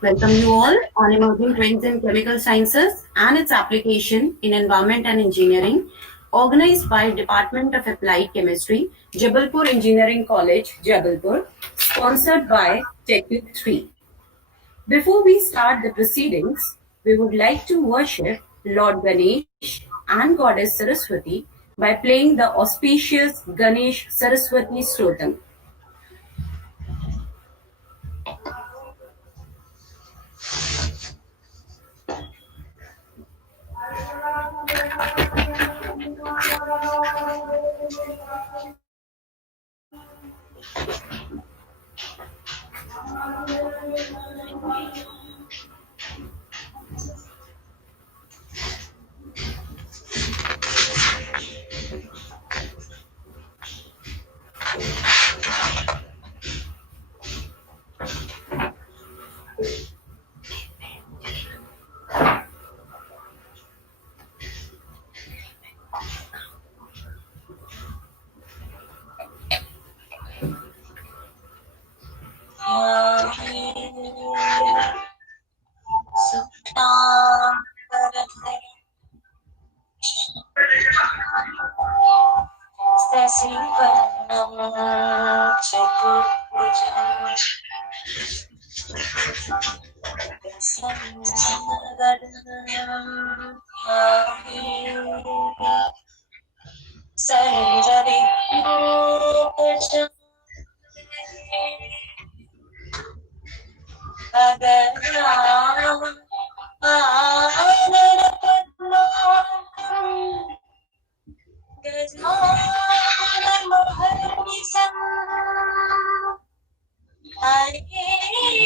Welcome you all on emerging trends in chemical sciences and its application in environment and engineering, organized by Department of Applied Chemistry, Jabalpur Engineering College, Jabalpur, sponsored by TechUp 3. Before we start the proceedings, we would like to worship Lord Ganesh and Goddess Saraswati by playing the auspicious Ganesh Saraswati Slotam.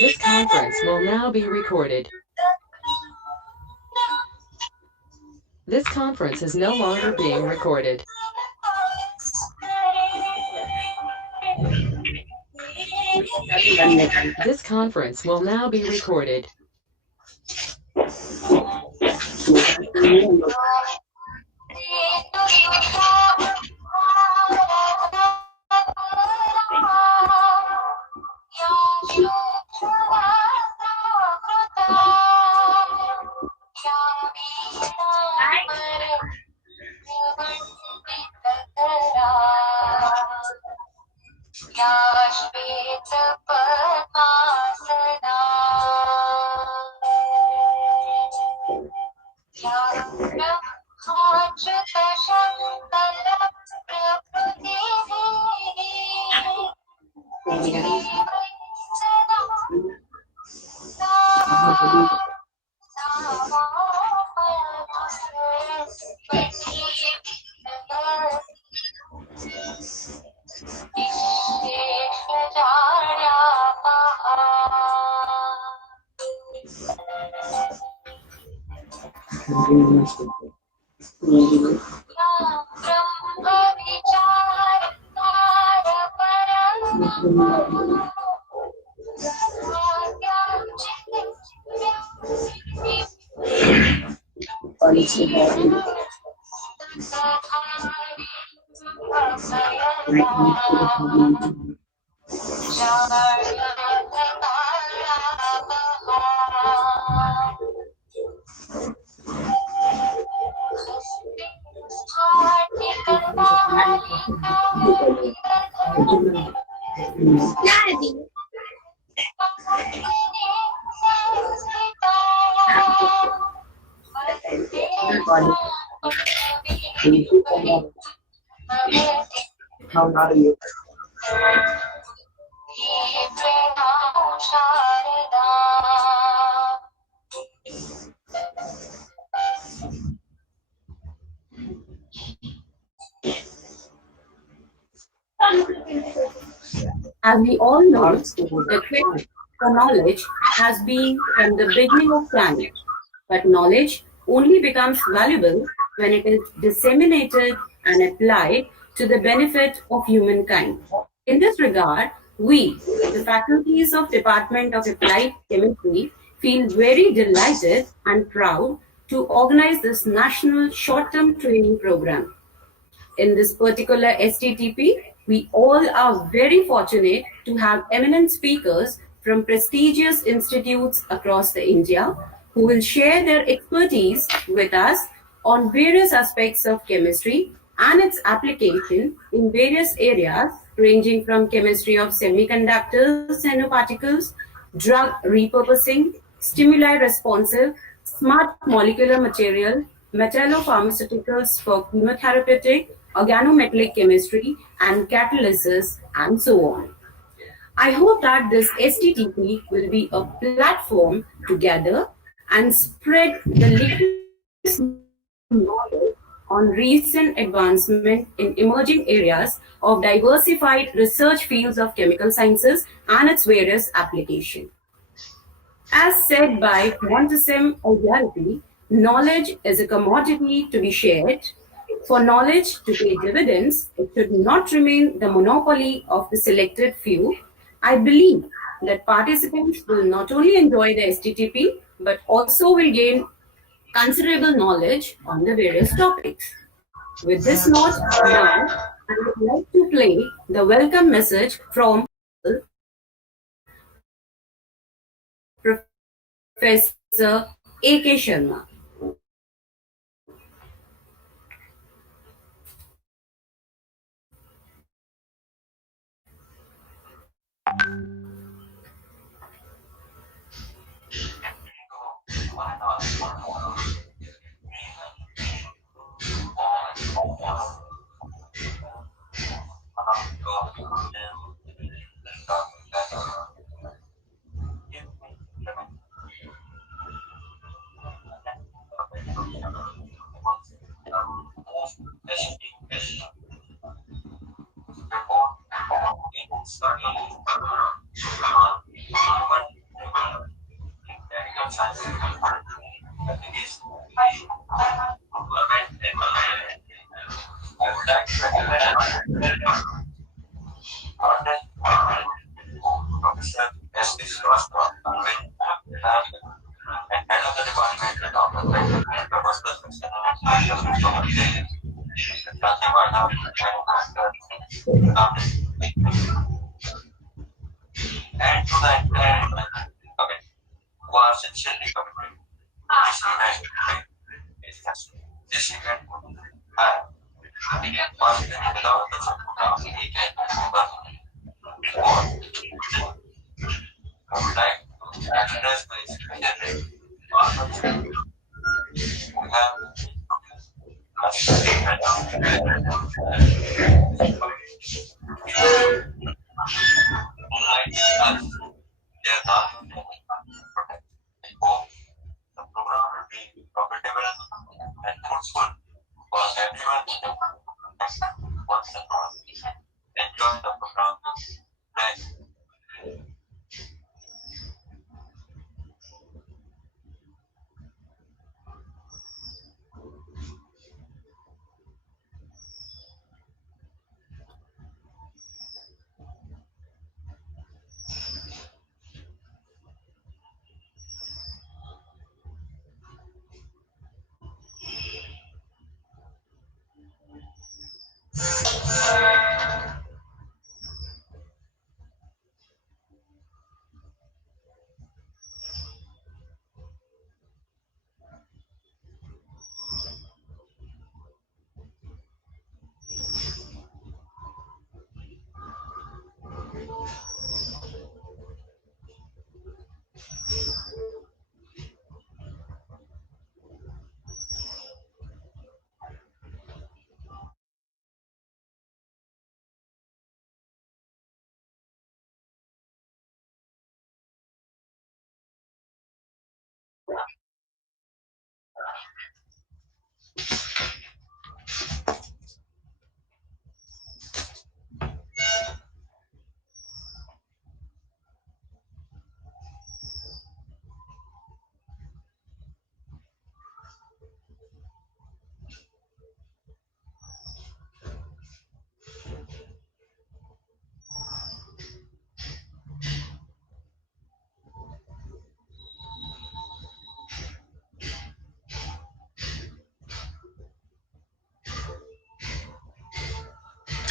This conference will now be recorded. This conference is no longer being recorded. This conference will now be recorded. As we all know, the quest for knowledge has been from the beginning of time, but knowledge only becomes valuable when it is disseminated and applied to the benefit of humankind. In this regard, we, the faculties of Department of Applied Chemistry, feel very delighted and proud to organize this national short-term training program. In this particular STTP, we all are very fortunate to have eminent speakers from prestigious institutes across the India who will share their expertise with us on various aspects of chemistry and its application in various areas ranging from chemistry of semiconductors, nanoparticles, drug repurposing, stimuli responsive, smart molecular material, metallopharmaceuticals for chemotherapeutic, organometallic chemistry, and catalysis, and so on. I hope that this STTP will be a platform to gather and spread the latest knowledge on recent advancement in emerging areas of diversified research fields of chemical sciences and its various applications. As said by Montesem O'Garity, knowledge is a commodity to be shared. For knowledge to pay dividends, it should not remain the monopoly of the selected few. I believe that participants will not only enjoy the STTP but also will gain considerable knowledge on the various topics. With this note, now I would like to play the welcome message from Professor A.K. Sharma.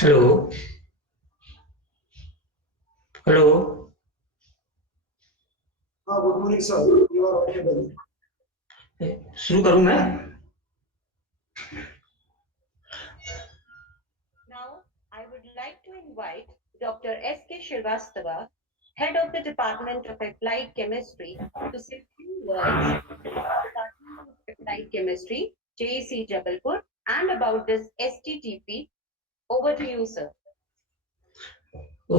Hello hello हाँ good morning sir you are audible शुरू करूं मैं Now, I would like to invite Dr. S.K. Srivastava, Head of the Department of Applied Chemistry, to say a few words about the Department of Applied Chemistry, JEC Jabalpur, and about this STTP. Over to you, sir.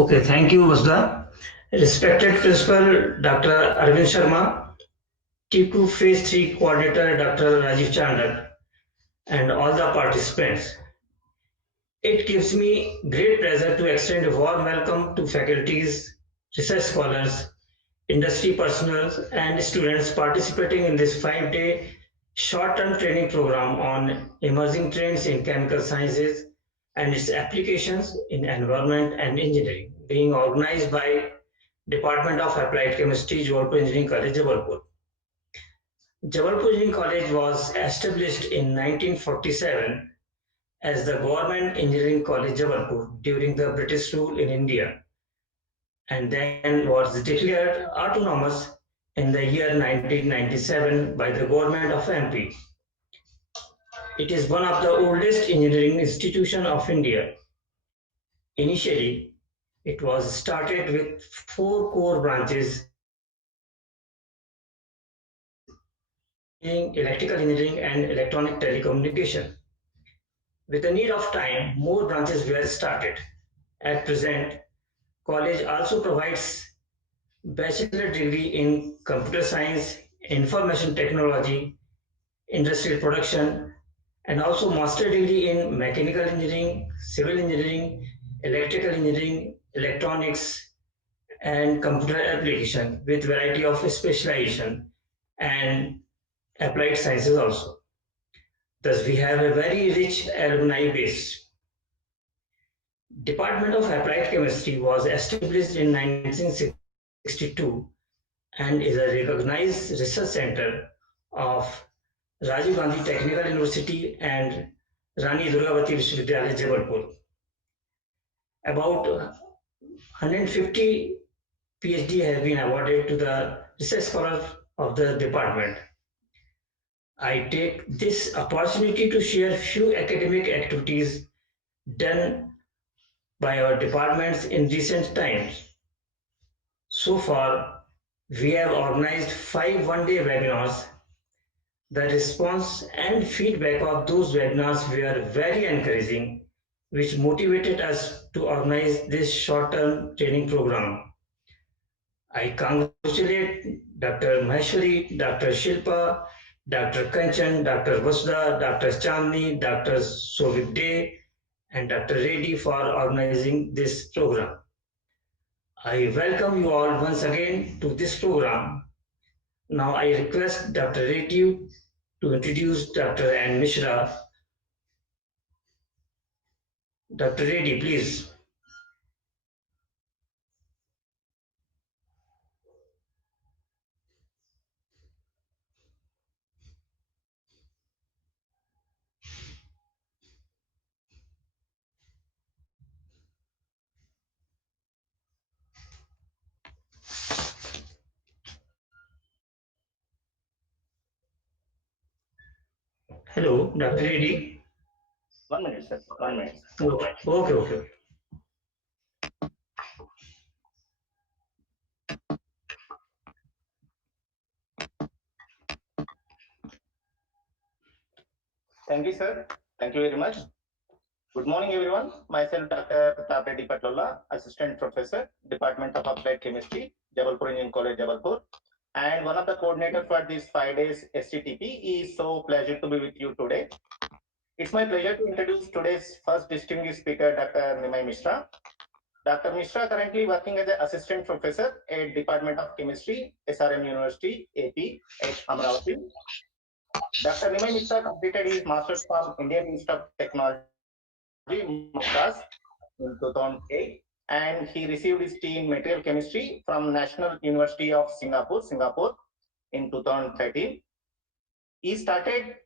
Okay, thank you, Vasudha. Respected Principal Dr. Arvind Sharma, T2 Phase 3 Coordinator Dr. Rajiv Chandak, and all the participants. It gives me great pleasure to extend a warm welcome to faculties, research scholars, industry personnel, and students participating in this 5-day short-term training program on emerging trends in chemical sciences and its applications in environment and engineering, being organized by Department of Applied Chemistry, Jabalpur Engineering College, Jabalpur. Jabalpur Engineering College was established in 1947 as the Government Engineering College, Jabalpur, during the British rule in India, and then was declared autonomous in the year 1997 by the government of MP. It is one of the oldest engineering institutions of India. Initially, it was started with 4 core branches: electrical engineering and electronic telecommunication. With the need of time, more branches were started. At present, college also provides bachelor degree in computer science, information technology, industrial production, and also master degree in mechanical engineering, civil engineering, electrical engineering, electronics, and computer application with variety of specialization and applied sciences also. Thus, we have a very rich alumni base. Department of Applied Chemistry was established in 1962 and is a recognized research center of Rajiv Gandhi Technical University and Rani Durgavati Vishwavidyalaya, Jabalpur. About 150 PhD has been awarded to the research scholars of the department. I take this opportunity to share few academic activities done by our departments in recent times. So far, we have organized 5 one-day webinars. The response and feedback of those webinars were very encouraging, which motivated us to organize this short-term training program. I congratulate Dr. Maheshwari, Dr. Shilpa, Dr. Kanchan, Dr. Vasudha, Dr. Chandni, Dr. Sovik Day, and Dr. Reddy for organizing this program. I welcome you all once again to this program. Now I request Dr. Reddy to introduce Dr. and Mishra. Dr. Reddy, please. Hello, Dr. Reddy. 1 minute, sir. 1 minute. Okay. Thank you, sir. Thank you very much. Good morning, everyone. Myself, Dr. Tapreddy Patlola, Assistant Professor, Department of Applied Chemistry, Jabalpur Engineering College, Jabalpur, and one of the coordinators for these 5 days STTP. Is so pleasure to be with you today. It's my pleasure to introduce today's first distinguished speaker, Dr. Nimai Mishra. Dr. Mishra currently working as an assistant professor at Department of Chemistry, SRM University, AP at Amravati. Dr. Nimai Mishra completed his master's from Indian Institute of Technology, Madras, in 2008, and he received his T in Material Chemistry from National University of Singapore, in 2013. He started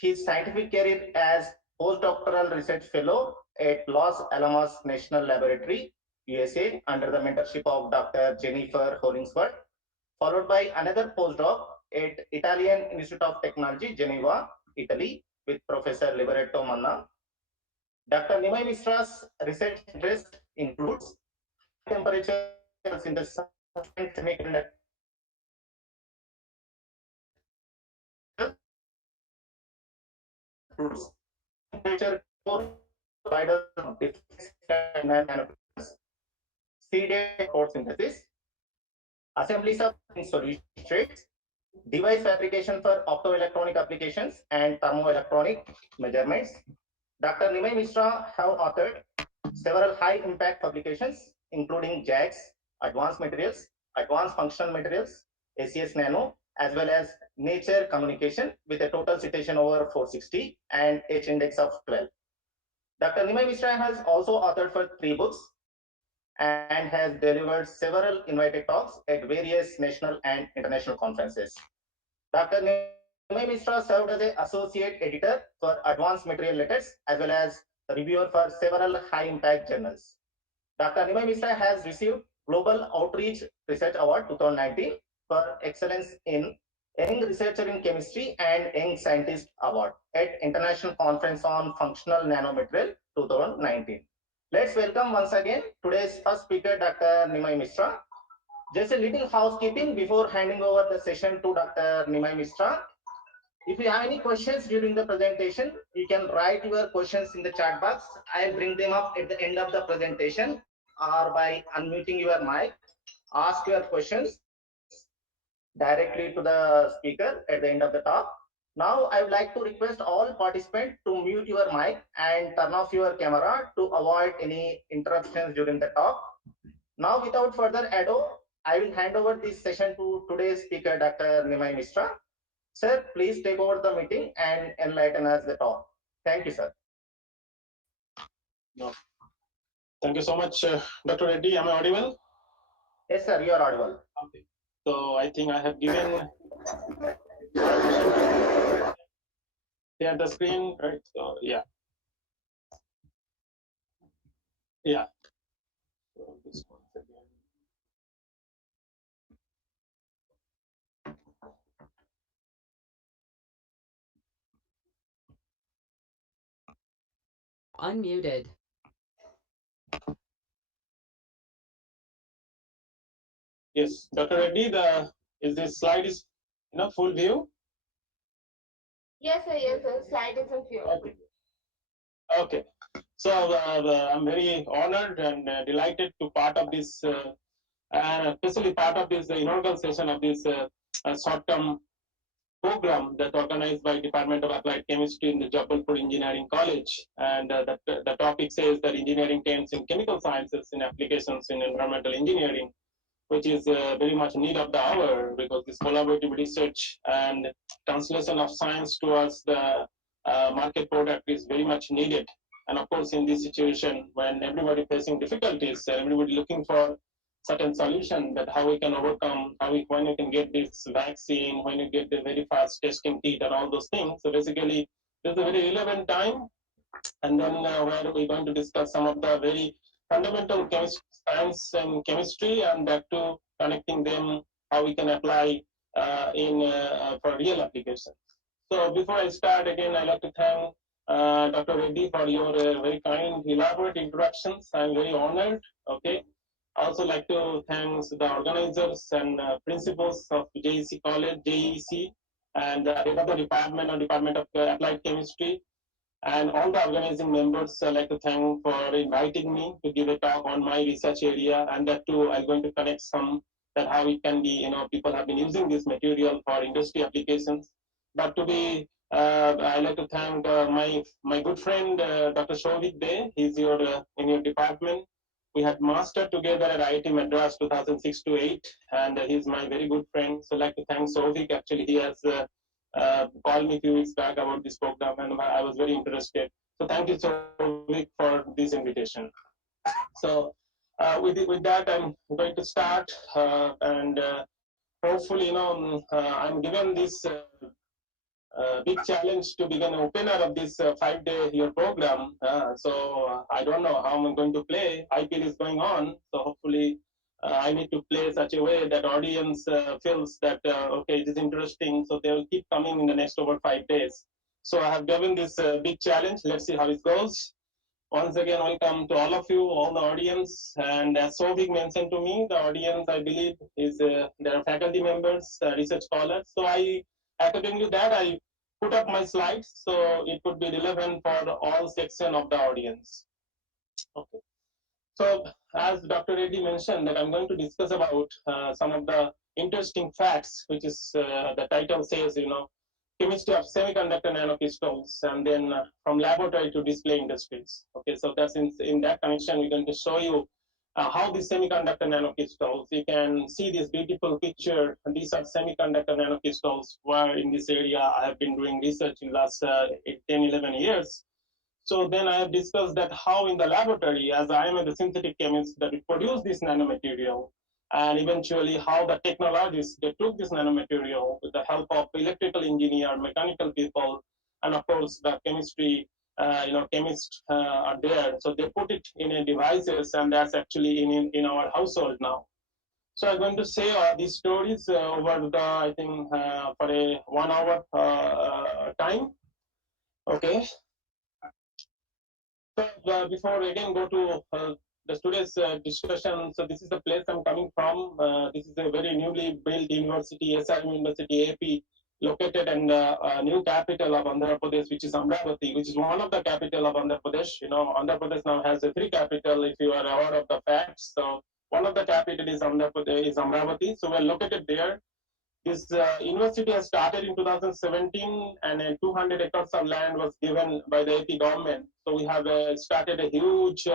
his scientific career as postdoctoral research fellow at Los Alamos National Laboratory, USA, under the mentorship of Dr. Jennifer Hollingsworth, followed by another postdoc at Italian Institute of Technology, Geneva, Italy, with Professor Liberato Manna. Dr. Nimai Mishra's research interest includes high temperature synthesis of semiconductor tools, temperature providers of different nanoparticles, seeded photosynthesis, assemblies of solution traits, device fabrication for optoelectronic applications and thermoelectronic measurements. Dr. Nimai Mishra have authored several high-impact publications, including JECs, Advanced Materials, Advanced Functional Materials, ACS Nano, as well as Nature Communication, with a total citation over 460 and H index of 12. Dr. Nimai Mishra has also authored for 3 books and has delivered several invited talks at various national and international conferences. Dr. Nimai Mishra served as an associate editor for Advanced Material Letters as well as reviewer for several high-impact journals. Dr. Nimai Mishra has received Global Outreach Research Award 2019 for Excellence in Young Researcher in Chemistry and Young Scientist Award at International Conference on Functional Nanomaterial 2019. Let's welcome once again today's first speaker, Dr. Nimai Mishra. Just a little housekeeping before handing over the session to Dr. Nimai Mishra. If you have any questions during the presentation, you can write your questions in the chat box. I'll bring them up at the end of the presentation or by unmuting your mic. Ask your questions directly to the speaker at the end of the talk. Now, I would like to request all participants to mute your mic and turn off your camera to avoid any interruptions during the talk. Now, without further ado, I will hand over this session to today's speaker, Dr. Nimai Mishra. Sir, please take over the meeting and enlighten us the talk. Thank you, sir. No. Thank you so much, Dr. Reddy. Am I audible? Yes, sir, you are audible. Okay. So I think I have given share the screen, right? So yeah. Yeah. So this once again. Unmuted. Yes, Dr. Reddy, is this slide is full view? Yes, sir. Yes, sir. Slide is in view. Okay. Okay. So I'm very honored and delighted to part of this, and especially part of this inaugural session of this short-term program that's organized by Department of Applied Chemistry in the Jabalpur Engineering College. And the topic says that engineering trends in chemical sciences in applications in environmental engineering, which is very much need of the hour because this collaborative research and translation of science towards the market product is very much needed. And of course, in this situation, when everybody facing difficulties, everybody looking for certain solution that how we can overcome, when you can get this vaccine, when you get the very fast testing kit and all those things. So basically, there's a very relevant time. And then where we're going to discuss some of the very fundamental science and chemistry, and that too connecting them how we can apply for real applications. So before I start, again, I'd like to thank Dr. Reddy for your very kind, elaborate introductions. I'm very honored. Okay. I also like to thank the organizers and principals of JEC College, JEC, and the head of the department or Department of Applied Chemistry, and all the organizing members. I'd like to thank for inviting me to give a talk on my research area, and that too I'm going to connect some that how it can be, people have been using this material for industry applications. But to be, I'd like to thank my good friend Dr. Shovik Dey. He's in your department. We had mastered together at IIT Madras 2006 to 8, and he's my very good friend. So I'd like to thank Shovik. Actually, he has called me a few weeks back about this program, and I was very interested. So thank you, Shovik, for this invitation. So with that, I'm going to start, and hopefully, I'm given this big challenge to become an opener of this 5-day year program. So I don't know how I'm going to play. IPL is going on, so hopefully I need to play such a way that audience feels that okay, it is interesting. So they will keep coming in the next over 5 days. So I have given this big challenge. Let's see how it goes. Once again, welcome to all of you, all the audience. And as Sovik mentioned to me, the audience, I believe, is there are faculty members, research scholars. So according to that, I put up my slides so it could be relevant for all section of the audience. Okay. So as Dr. Reddy mentioned, that I'm going to discuss about some of the interesting facts, which is the title says, chemistry of semiconductor nanocrystals, and then from laboratory to display industries. Okay, so that's in that connection, we're going to show you how these semiconductor nanocrystals, you can see this beautiful picture. And these are semiconductor nanocrystals where in this area I have been doing research in last 10, 11 years. So then I have discussed that how in the laboratory, as I am a synthetic chemist, that we produce this nanomaterial, and eventually how the technologists, they took this nanomaterial with the help of electrical engineer, mechanical people, and of course the chemistry, chemists are there. So they put it in a devices, and that's actually in our household now. So I'm going to say these stories over the, I think, for a 1 hour time. Okay. So before again go to the today's discussion, so this is the place I'm coming from. This is a very newly built university, SRM University AP, located in the new capital of Andhra Pradesh, which is Amravati, which is one of the capital of Andhra Pradesh. Andhra Pradesh now has a 3 capital, if you are aware of the facts. So one of the capital is Amravati. So we're located there. This university has started in 2017, and 200 acres of land was given by the AP government. So we have started a huge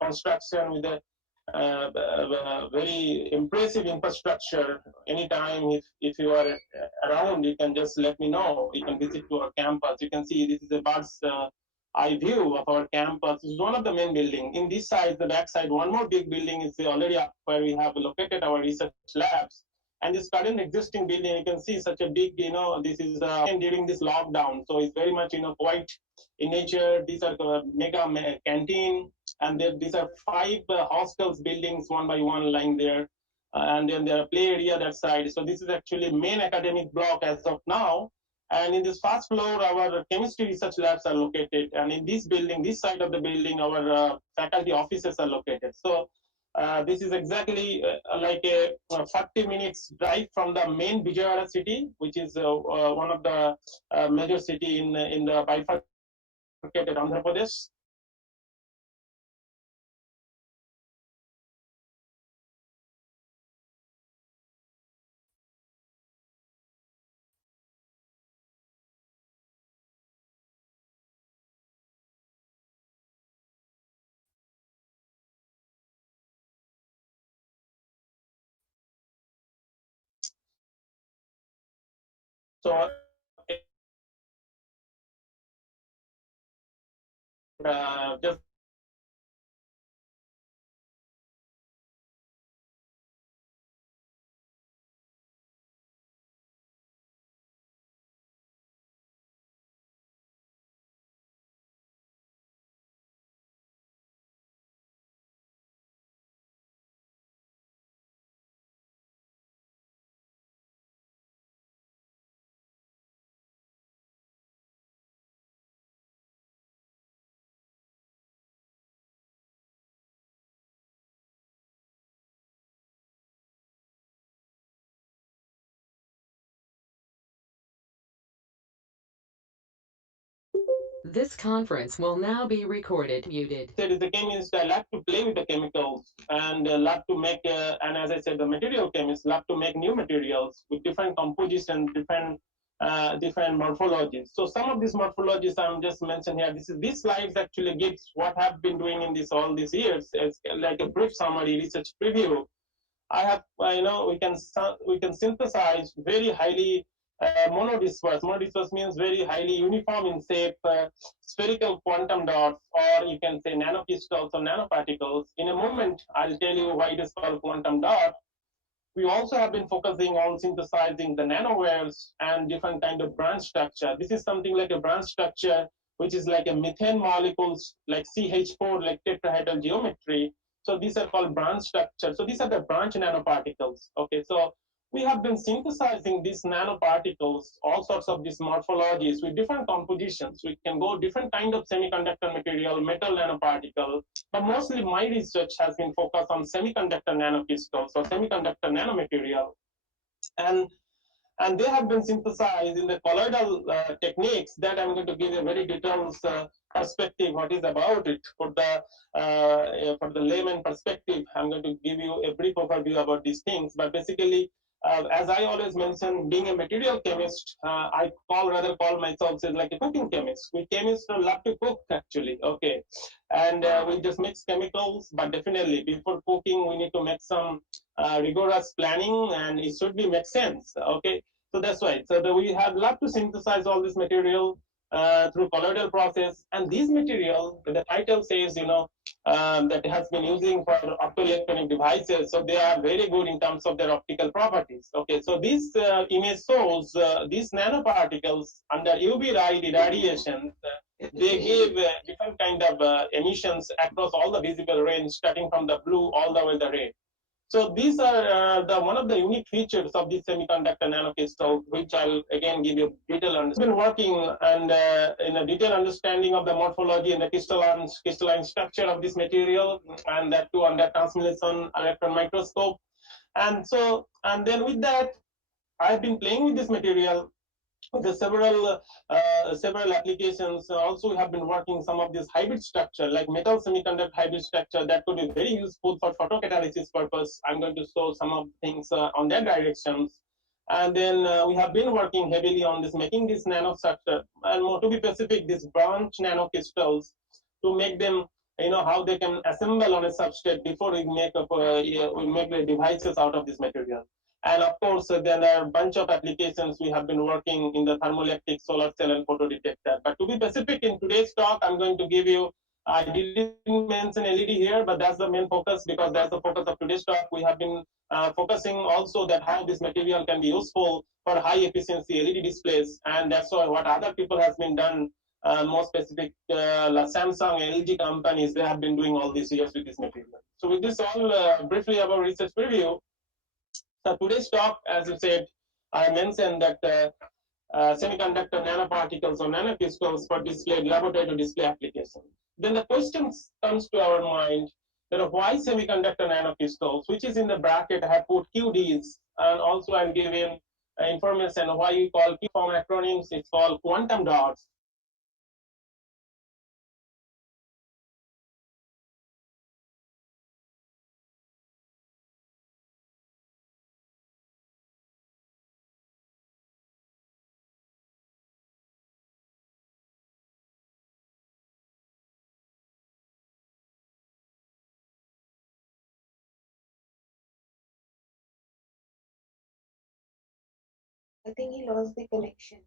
construction with a very impressive infrastructure. Anytime, if you are around, you can just let me know. You can visit to our campus. You can see this is a bird's eye view of our campus. This is one of the main buildings. In this side, the back side, one more big building is already up where we have located our research labs. And this current existing building, you can see such a big, this is during this lockdown. So it's very much, quite in nature. These are mega canteen, and these are 5 hostels buildings, one by one lying there. And then there are play area that side. So this is actually main academic block as of now. And in this first floor, our chemistry research labs are located. And in this building, this side of the building, our faculty offices are located. So this is exactly like a 40 minutes drive from the main Vijayawada city, which is one of the major city in the bifurcated Andhra Pradesh. So just This conference will now be recorded. Muted. said is the chemist love to play with the chemicals and love to make, and as I said, the material chemists love to make new materials with different composition, different morphologies. So some of these morphologies I'm just mentioning here. This slides actually gives what I've been doing in all these years as like a brief summary research preview. I have, we can synthesize very highly monodisperse. Monodisperse means very highly uniform in shape, spherical quantum dots, or you can say nanocrystals or nanoparticles. In a moment, I'll tell you why it is called quantum dot. We also have been focusing on synthesizing the nanowires and different kind of branch structure. This is something like a branch structure, which is like a methane molecules, like CH4, like tetrahedral geometry. So these are called branch structure. So these are the branch nanoparticles. Okay, so we have been synthesizing these nanoparticles, all sorts of these morphologies with different compositions. We can go different kind of semiconductor material, metal nanoparticle, but mostly my research has been focused on semiconductor nanocrystals or semiconductor nanomaterial. And they have been synthesized in the colloidal techniques that I'm going to give a very detailed perspective what is about it. For the layman perspective, I'm going to give you a brief overview about these things. But basically, as I always mention, being a material chemist, I rather call myself as like a cooking chemist. We chemists love to cook actually, okay, and we just mix chemicals. But definitely, before cooking, we need to make some rigorous planning, and it should be make sense, okay. So that's why. So we have love to synthesize all this material through colloidal process, and this material, the title says, that has been using for optoelectronic devices. So they are very good in terms of their optical properties. Okay, so this image shows these nanoparticles under UV light irradiation. They give different kind of emissions across all the visible range, starting from the blue all the way to the red. So these are one of the unique features of this semiconductor nanocrystal, which I'll again give you detailed understanding. I've been working and in a detailed understanding of the morphology and the crystalline structure of this material, and that too under transmission electron microscope. And then with that, I've been playing with this material. There's several applications. Also, we have been working some of this hybrid structure, like metal semiconductor hybrid structure, that could be very useful for photocatalysis purpose. I'm going to show some of things on that directions. And then we have been working heavily on this, making this nanostructure, and more to be specific, these branch nanocrystals, to make them, how they can assemble on a substrate before we make the devices out of this material. And of course, there are a bunch of applications we have been working in the thermoelectric solar cell and photodetector. But to be specific, in today's talk, I'm going to give you, I didn't mention LED here, but that's the main focus, because that's the focus of today's talk. We have been focusing also that how this material can be useful for high efficiency LED displays. And that's what other people has been done, more specific, Samsung, LG companies, they have been doing all these years with this material. So with this all briefly about research preview, so today's talk, as you said, I mentioned that semiconductor nanoparticles or nanocrystals for display, laboratory to display application. Then the question comes to our mind that why semiconductor nanocrystals, which is in the bracket, I have put QDs, and also I'm giving information why you call Q form acronyms. It's called quantum dots. I think he lost the connection.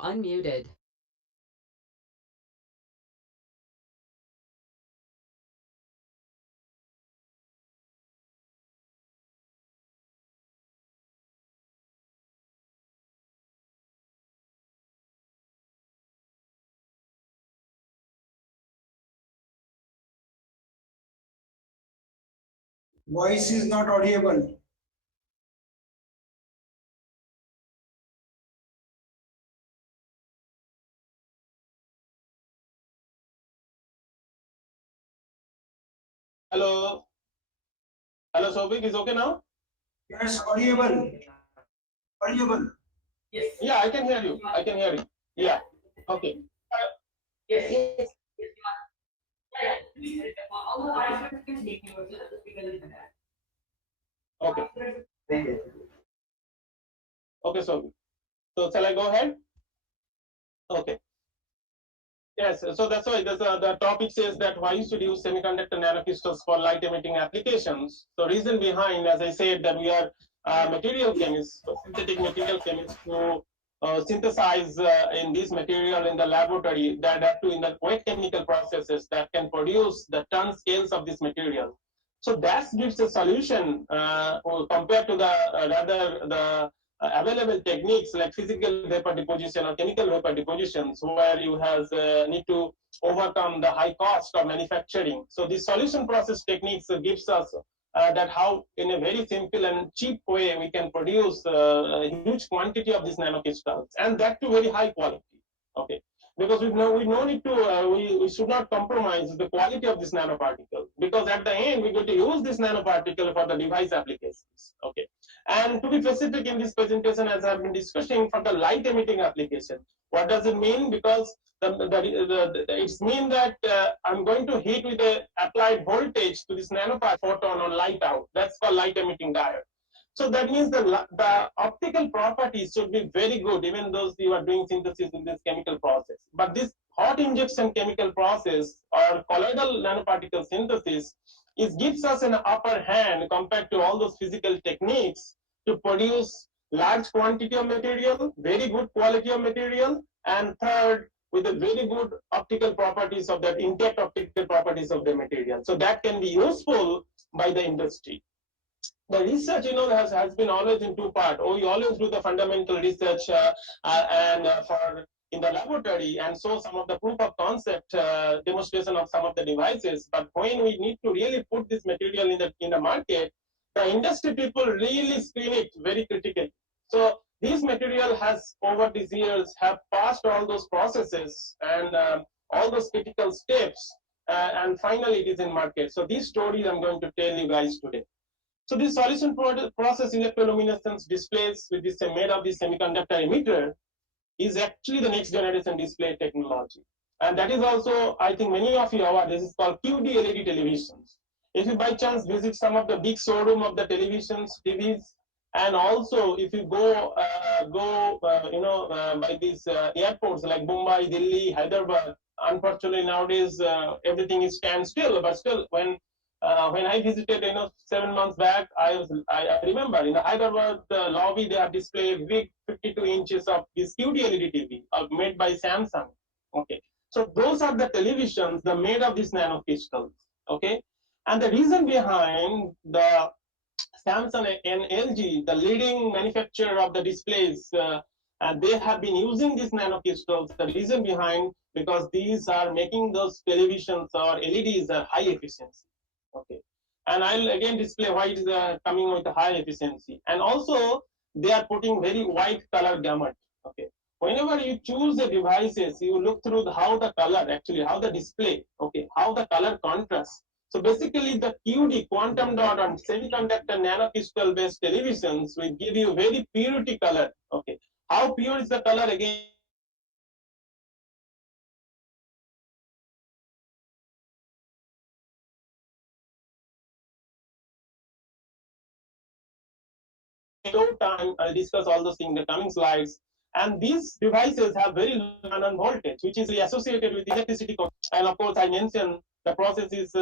Unmuted. Voice is not audible. Hello, Sobik, is okay now? Yes, audible. Audible. Yeah, I can hear you. I can hear you. Yeah. Okay. Yes. Okay. Okay, so shall I go ahead? Okay. Yes, so that's why the topic says that why you should use semiconductor nanocrystals for light emitting applications. So reason behind, as I said, that we are material chemists, synthetic material chemists who synthesize in this material in the laboratory that to in the wet chemical processes that can produce the ton scales of this material. So that gives a solution compared to the rather the available techniques like physical vapor deposition or chemical vapor depositions, where you has need to overcome the high cost of manufacturing. So the solution process techniques gives us that how in a very simple and cheap way we can produce a huge quantity of these nanocrystals, and that to very high quality. Okay, because we no need to we should not compromise the quality of this nanoparticle, because at the end we're going to use this nanoparticle for the device applications. Okay, and to be specific in this presentation, as I've been discussing, for the light emitting application, what does it mean? Because it's mean that I'm going to hit with a applied voltage to this nanopart photon on light out. That's called light emitting diode. So that means the optical properties should be very good, even though you are doing synthesis in this chemical process. But this hot injection chemical process or colloidal nanoparticle synthesis gives us an upper hand compared to all those physical techniques to produce large quantity of material, very good quality of material, and third, with the very good optical properties of that intact optical properties of the material. So that can be useful by the industry. The research, has been always in two parts. We always do the fundamental research for in the laboratory and so some of the proof of concept demonstration of some of the devices. But when we need to really put this material in the market, the industry people really screen it very critically. So this material has over these years have passed all those processes and all those critical steps, and finally it is in market. So these stories I'm going to tell you guys today. So this solution process electroluminescence displays with this made of this semiconductor emitter is actually the next generation display technology. And that is also, I think many of you are aware, this is called QD LED televisions. If you by chance visit some of the big showroom of the televisions, TVs, and also if you go by these airports like Mumbai, Delhi, Hyderabad, unfortunately nowadays everything is standstill, but still when I visited, 7 months back, I remember in the Hyderabad lobby they have displayed big 52 inches of this QD LED TV made by Samsung. Okay, so those are the televisions, the made of these nanocrystals. Okay, and the reason behind the Samsung and LG, the leading manufacturer of the displays, and they have been using these nanocrystals. The reason behind, because these are making those televisions or LEDs are high efficiency. Okay, and I'll again display why it is coming with a high efficiency, and also they are putting very wide color gamut. Okay, whenever you choose the devices, you look through how the color actually, how the display, okay, how the color contrasts. So basically, the QD quantum dot on semiconductor nanocrystal based televisions will give you very purity color. Okay, how pure is the color again? No time, I'll discuss all those things in the coming slides. And these devices have very low run voltage, which is associated with electricity. And of course, I mentioned the process is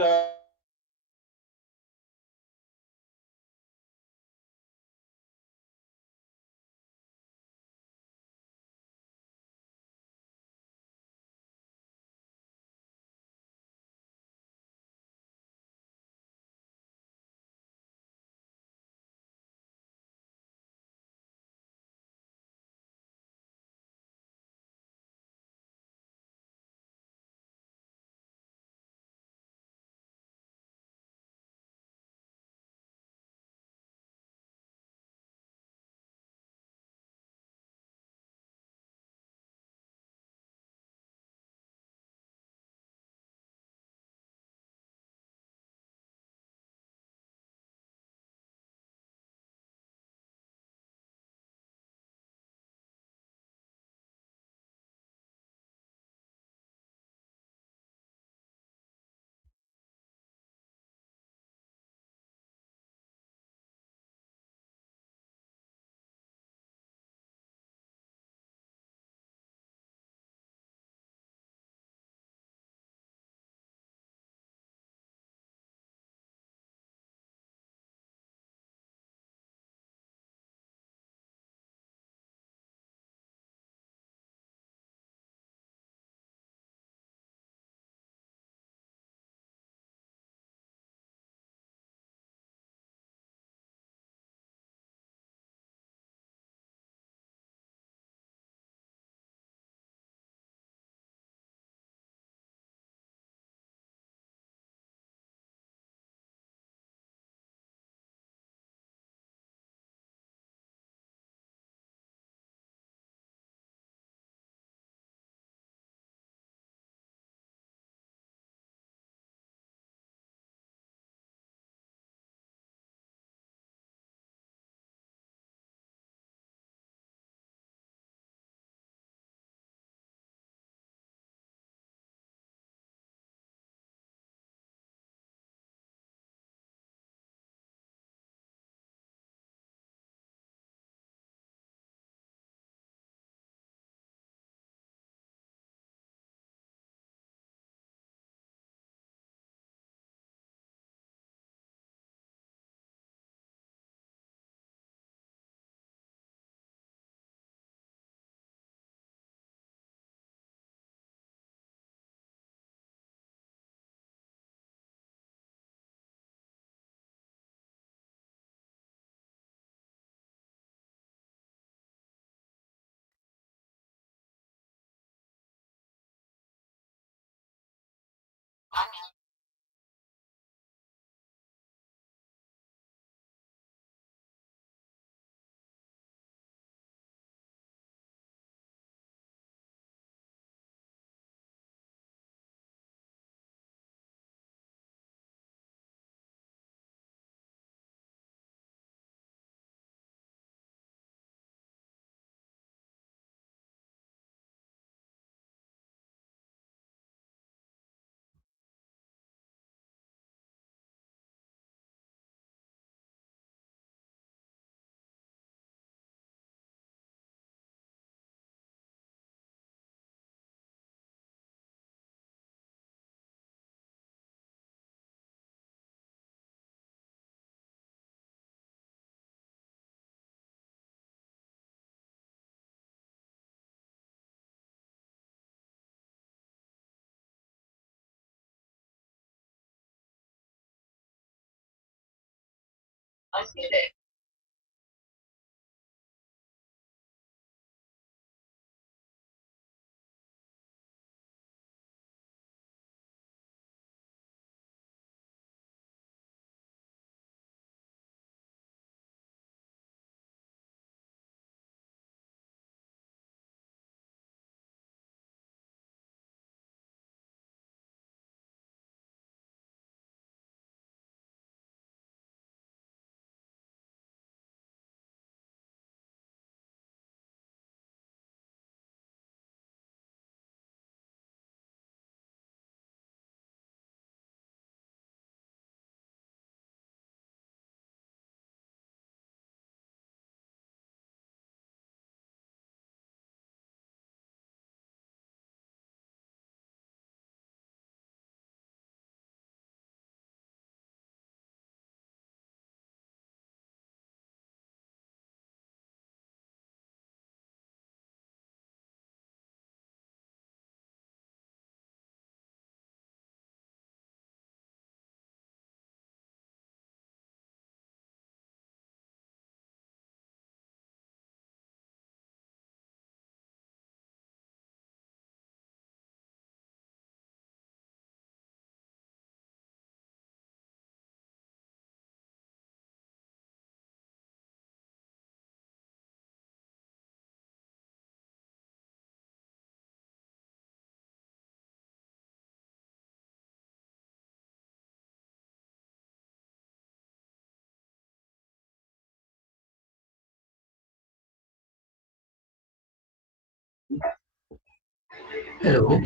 Hello,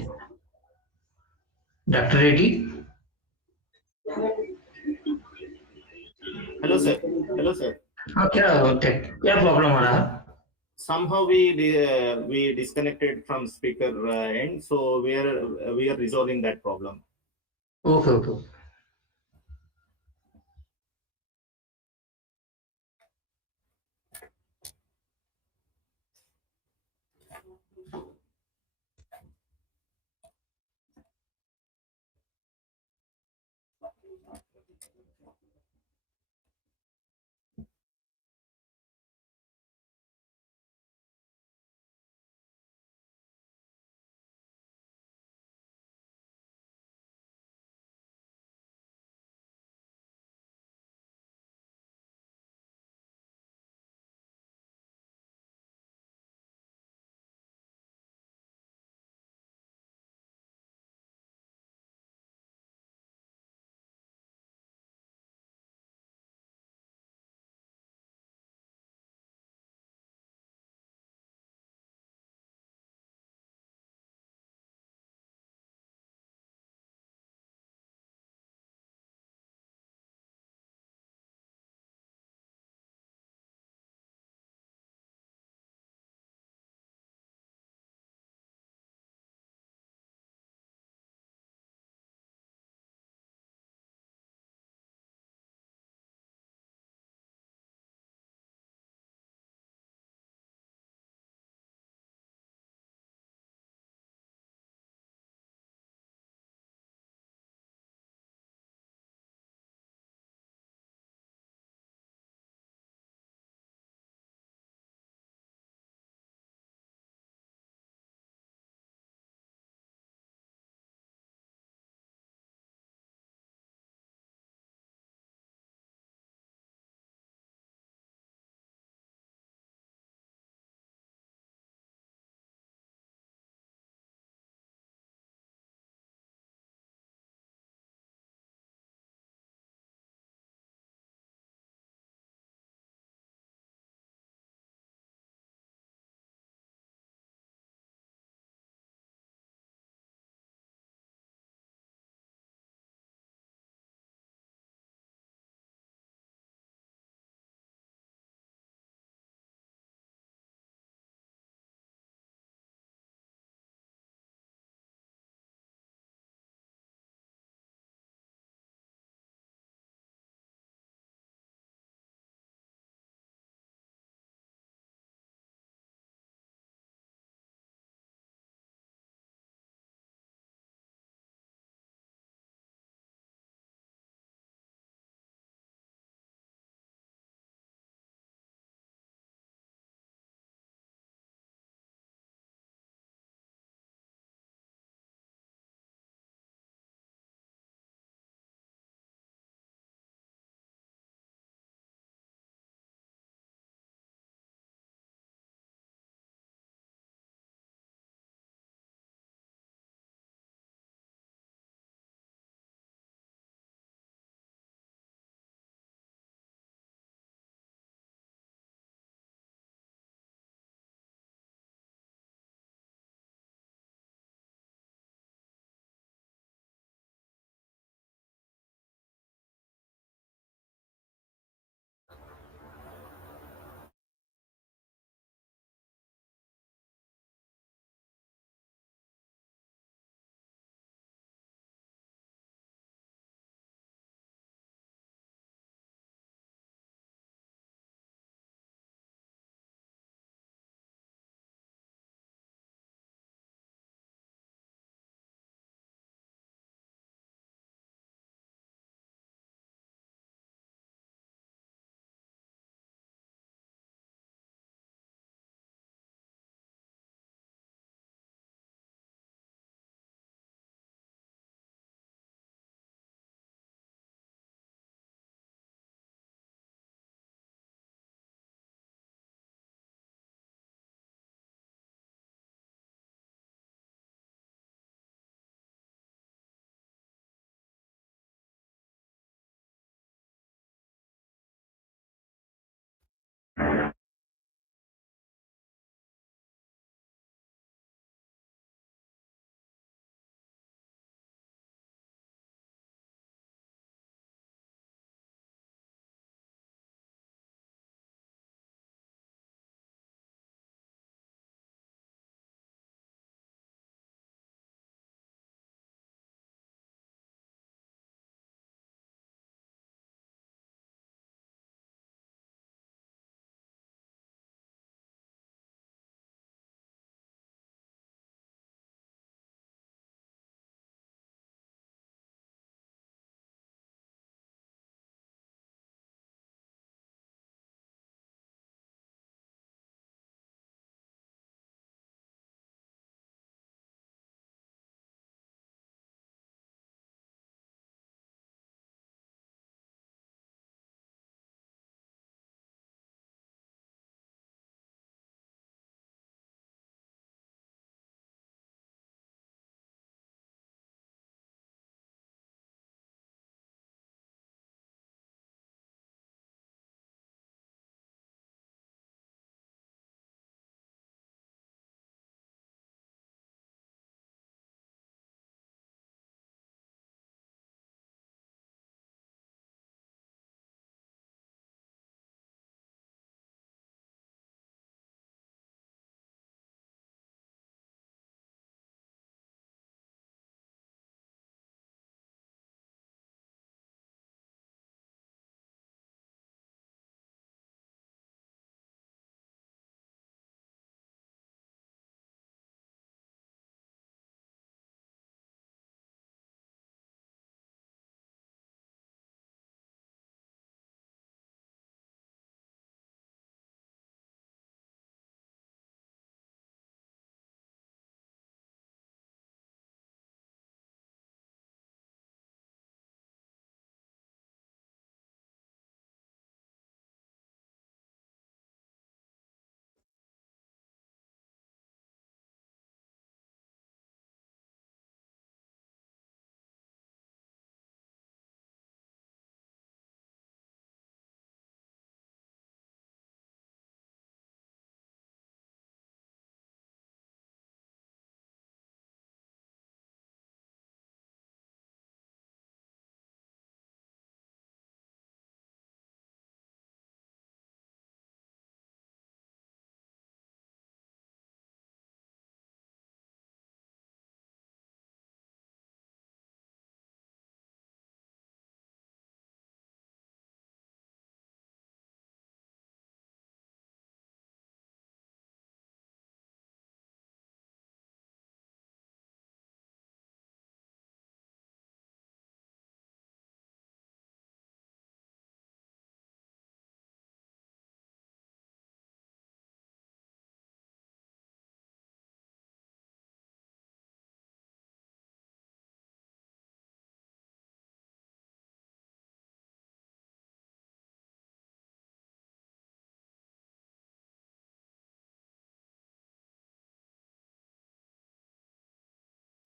Dr. Reddy. Hello, sir. Hello, sir. क्या problem आ रहा है? Somehow we disconnected from speaker end, so we are resolving that problem. Okay okay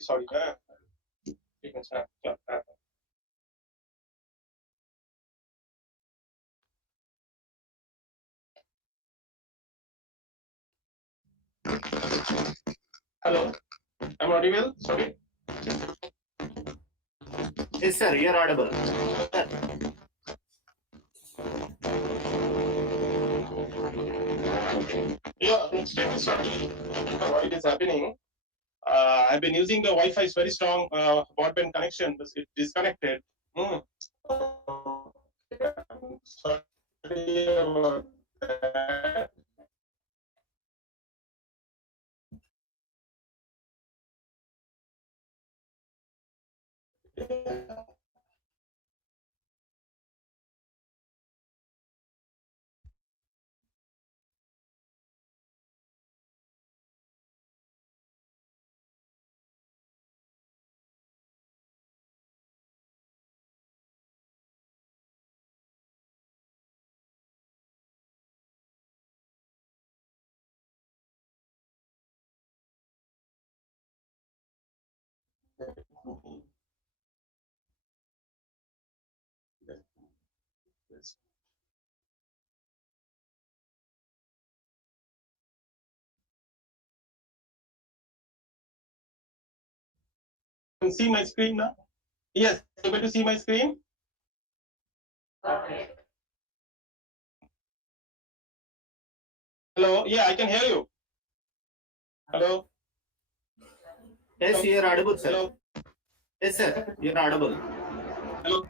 sorry. Hello, I'm audible. Sorry. Yes, sir, you're audible. Yeah, I'm extremely sorry why it is happening. I've been using the Wi-Fi, is very strong broadband connection, but it's disconnected. Sorry about that. You can see my screen now? Yes, able to see my screen? Okay. Hello, yeah, I can hear you. Hello. Yes, you're audible, sir. Hello. Yes, sir, you're audible. Hello.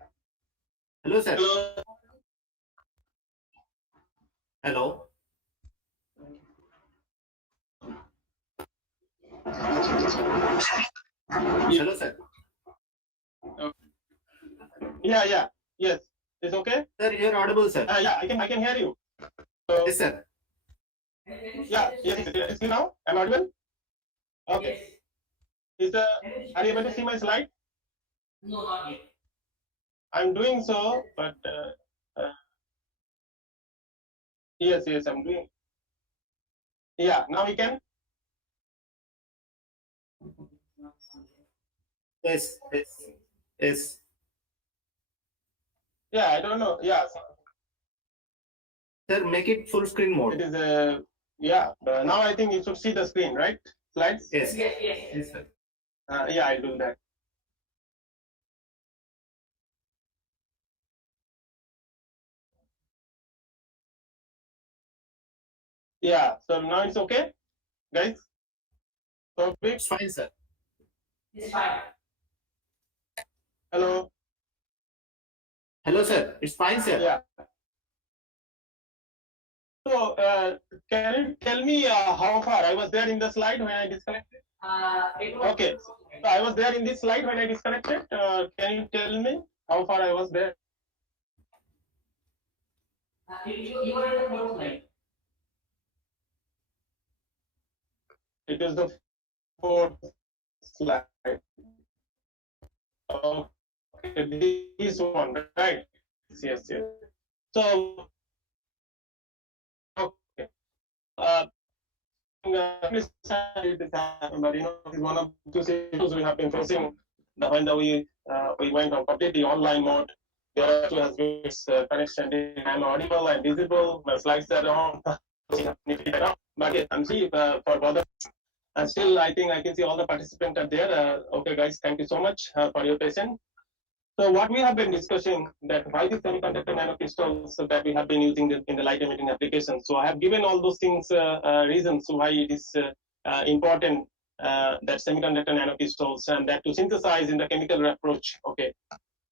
Hello, sir. Hello. Hello. Hello, sir. Yeah. Yes. It's okay? Sir, you're audible, sir. Yeah, I can hear you. So, Yes, sir. yeah, yes, it's now. I'm audible? Okay. Are you able to see my slide? No, not yet. I'm doing so, but yes, I'm doing. Yeah, now we can. Yes. Yes. Yeah, I don't know. Yeah, Sir, make it full screen it mode. is. Yeah, now I think you should see the screen, right? Slides. Yes. Yes, sir. Yeah, I'll do that. Yeah, so now it's okay, guys. So It's fine, sir. It's fine. hello. Hello, sir. It's fine, sir. Yeah. So can you tell me how far I was there in the slide when I disconnected? Okay, so I was there in this slide when I disconnected. Can you tell me how far I was there? You are in the fourth line. It is the fourth slide. Okay, this one, right? Yes. So, okay. But this is one of the issues we have been facing. When we went on completely online mode, there also has been connection. I'm audible and visible. My slides are on. But yes, I'm see for further. And still, I think I can see all the participants are there. Okay, guys, thank you so much for your patience. So what we have been discussing that why the semiconductor nanocrystals that we have been using in the light emitting application. So I have given all those things reasons why it is important that semiconductor nanocrystals and that to synthesize in the chemical approach. Okay.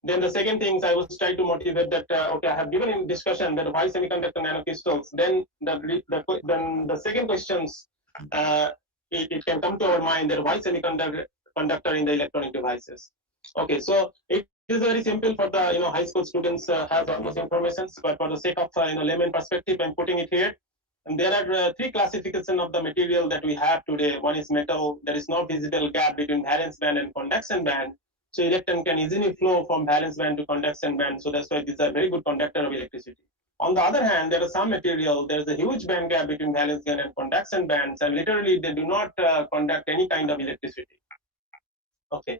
Then the second things I was trying to motivate that okay, I have given in discussion that why semiconductor nanocrystals. Then the second questions it can come to our mind that why semiconductor in the electronic devices. Okay, so it is very simple for the high school students has almost information, but for the sake of layman perspective, I'm putting it here. And there are three classifications of the material that we have today. One is metal. There is no visible gap between valence band and conduction band. So electron can easily flow from valence band to conduction band. So that's why these are very good conductor of electricity. On the other hand, there is some material, there's a huge band gap between valence band and conduction bands, and literally they do not conduct any kind of electricity. Okay.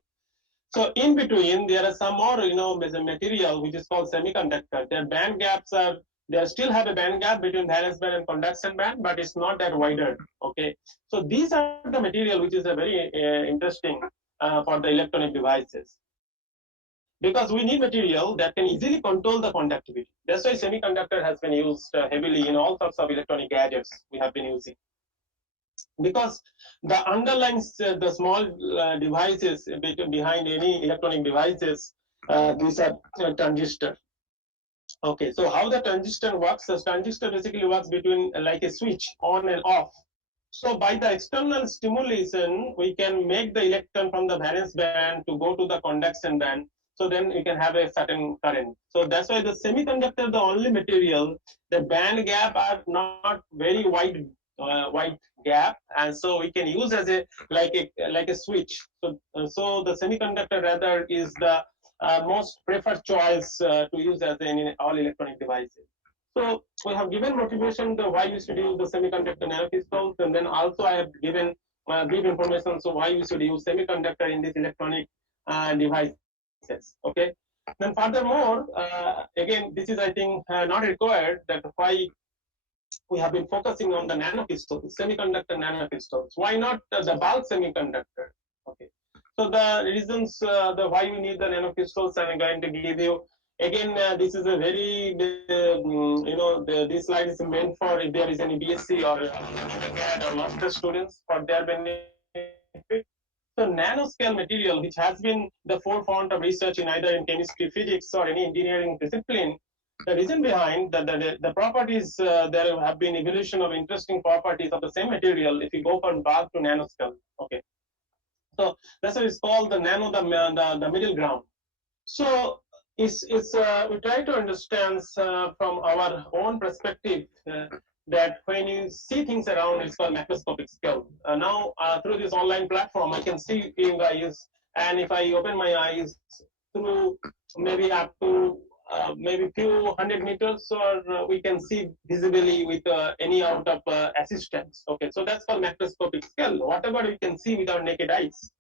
So in between, there are some more, material which is called semiconductor. Their band gaps are, they still have a band gap between valence band and conduction band, but it's not that wider. Okay. So these are the material which is a very interesting for the electronic devices. Because we need material that can easily control the conductivity. That's why semiconductor has been used heavily in all sorts of electronic gadgets we have been using. Because the underlying the small devices behind any electronic devices, these are transistor. Okay, so how the transistor works? The transistor basically works between like a switch on and off. So by the external stimulation, we can make the electron from the valence band to go to the conduction band. So then we can have a certain current. So that's why the semiconductor, the only material, the band gap are not very wide gap, and so we can use as a like a switch. So the semiconductor rather is the most preferred choice to use as in all electronic devices. So we have given motivation to why we should use the semiconductor nanocrystals, and then also I have given brief information so why we should use semiconductor in these electronic devices. Okay. Then furthermore, again, this is I think not required, that why we have been focusing on the nanocrystals, semiconductor nanocrystals. Why not the bulk semiconductor? Okay. So the reasons the why we need the nanocrystals, I'm going to give you. Again, this is a very, this slide is meant for if there is any BSc or undergrad or master students for their benefit. So nanoscale material, which has been the forefront of research in either in chemistry, physics, or any engineering discipline, the reason behind the properties, there have been evolution of interesting properties of the same material if you go from bulk to nanoscale. Okay. So that's why it's called the nano, the middle ground. So it's we try to understand from our own perspective that when you see things around, it's called macroscopic scale. Now through this online platform, I can see you guys, and if I open my eyes through maybe up to maybe few hundred meters, or we can see visibly with any out of assistance. Okay, so that's called macroscopic scale. Whatever we can see with our naked eyes.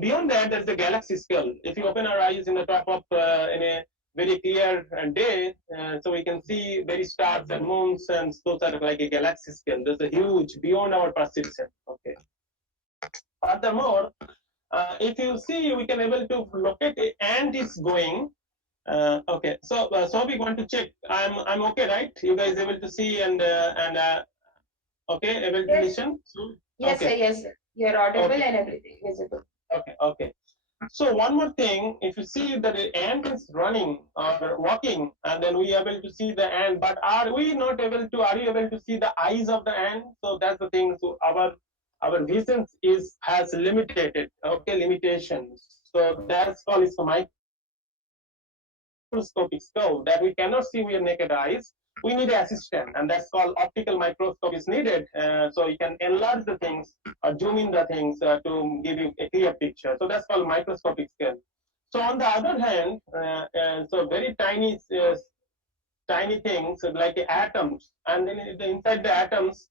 Beyond that, there's the galaxy scale. If you open our eyes in the top of in a very clear day, so we can see very stars and moons, and those are like a galaxy scale. There's a huge beyond our perception. Okay. Furthermore, if you see, we can able to locate an ant is going. Okay, so we want to check. I'm okay, right? You guys able to see and okay, able to listen? Yes, Okay. sir, yes, sir. You're audible Okay. and everything visible. Okay. So one more thing, if you see that the ant is running or walking, and then we are able to see the ant, but are we not able to? Are you able to see the eyes of the ant? So that's the thing. So our vision has limited. Okay, limitations. So that's called is microscopic scope that we cannot see with naked eyes. We need an assistant, and that's called optical microscope is needed. So you can enlarge the things or zoom in the things to give you a clear picture. So that's called microscopic scale. So on the other hand, so very tiny things like atoms, and then inside the atoms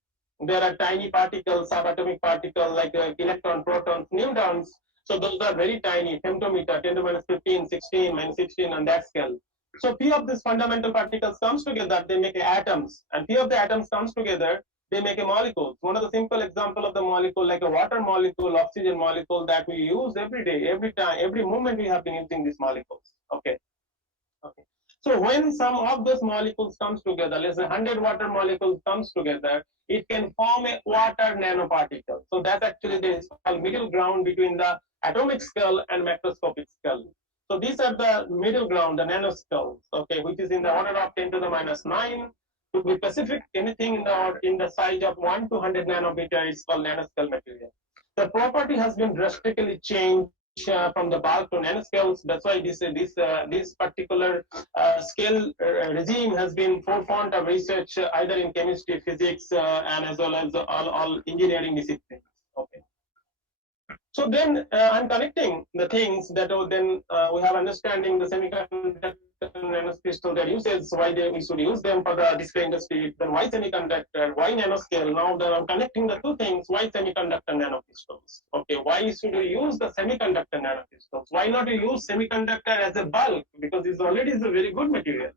there are tiny particles, subatomic particles like electron, protons, neutrons. So those are very tiny, femtometer, 10 to minus 15, 16, minus 16 on that scale. So few of these fundamental particles comes together, they make atoms, and few of the atoms comes together, they make a molecule. One of the simple example of the molecule, like a water molecule, oxygen molecule, that we use every day, every time, every moment we have been using these molecules. Okay. So when some of those molecules comes together, let's say 100 water molecules comes together, it can form a water nanoparticle. So that's actually the called middle ground between the atomic scale and macroscopic scale. So these are the middle ground, the nanoscales, okay, which is in the order of 10 to the minus 9. To be specific, anything in the size of 1 to 100 nanometer is called nanoscale material. The property has been drastically changed from the bulk to nanoscales. That's why this particular scale regime has been forefront of research either in chemistry, physics, and as well as all engineering disciplines. Okay. So then I'm connecting the things that then we have understanding the semiconductor nanocrystal, their uses, why we should use them for the display industry, then why semiconductor, why nanoscale. Now that I'm connecting the two things, why semiconductor nanocrystals? Okay, why should we use the semiconductor nanocrystals? Why not use semiconductor as a bulk? Because it's already is a very good material.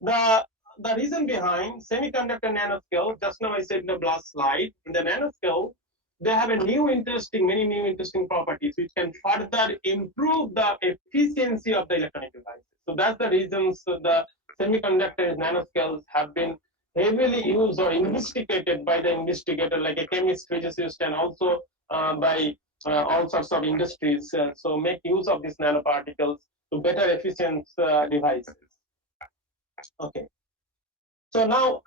The reason behind semiconductor nanoscale, just now I said in the last slide, in the nanoscale, they have many new interesting properties which can further improve the efficiency of the electronic devices. So that's the reasons the semiconductor nanoscales have been heavily used or investigated by the investigator, like a chemist physicist, and also by all sorts of industries. So make use of these nanoparticles to better efficient devices. Okay. So now,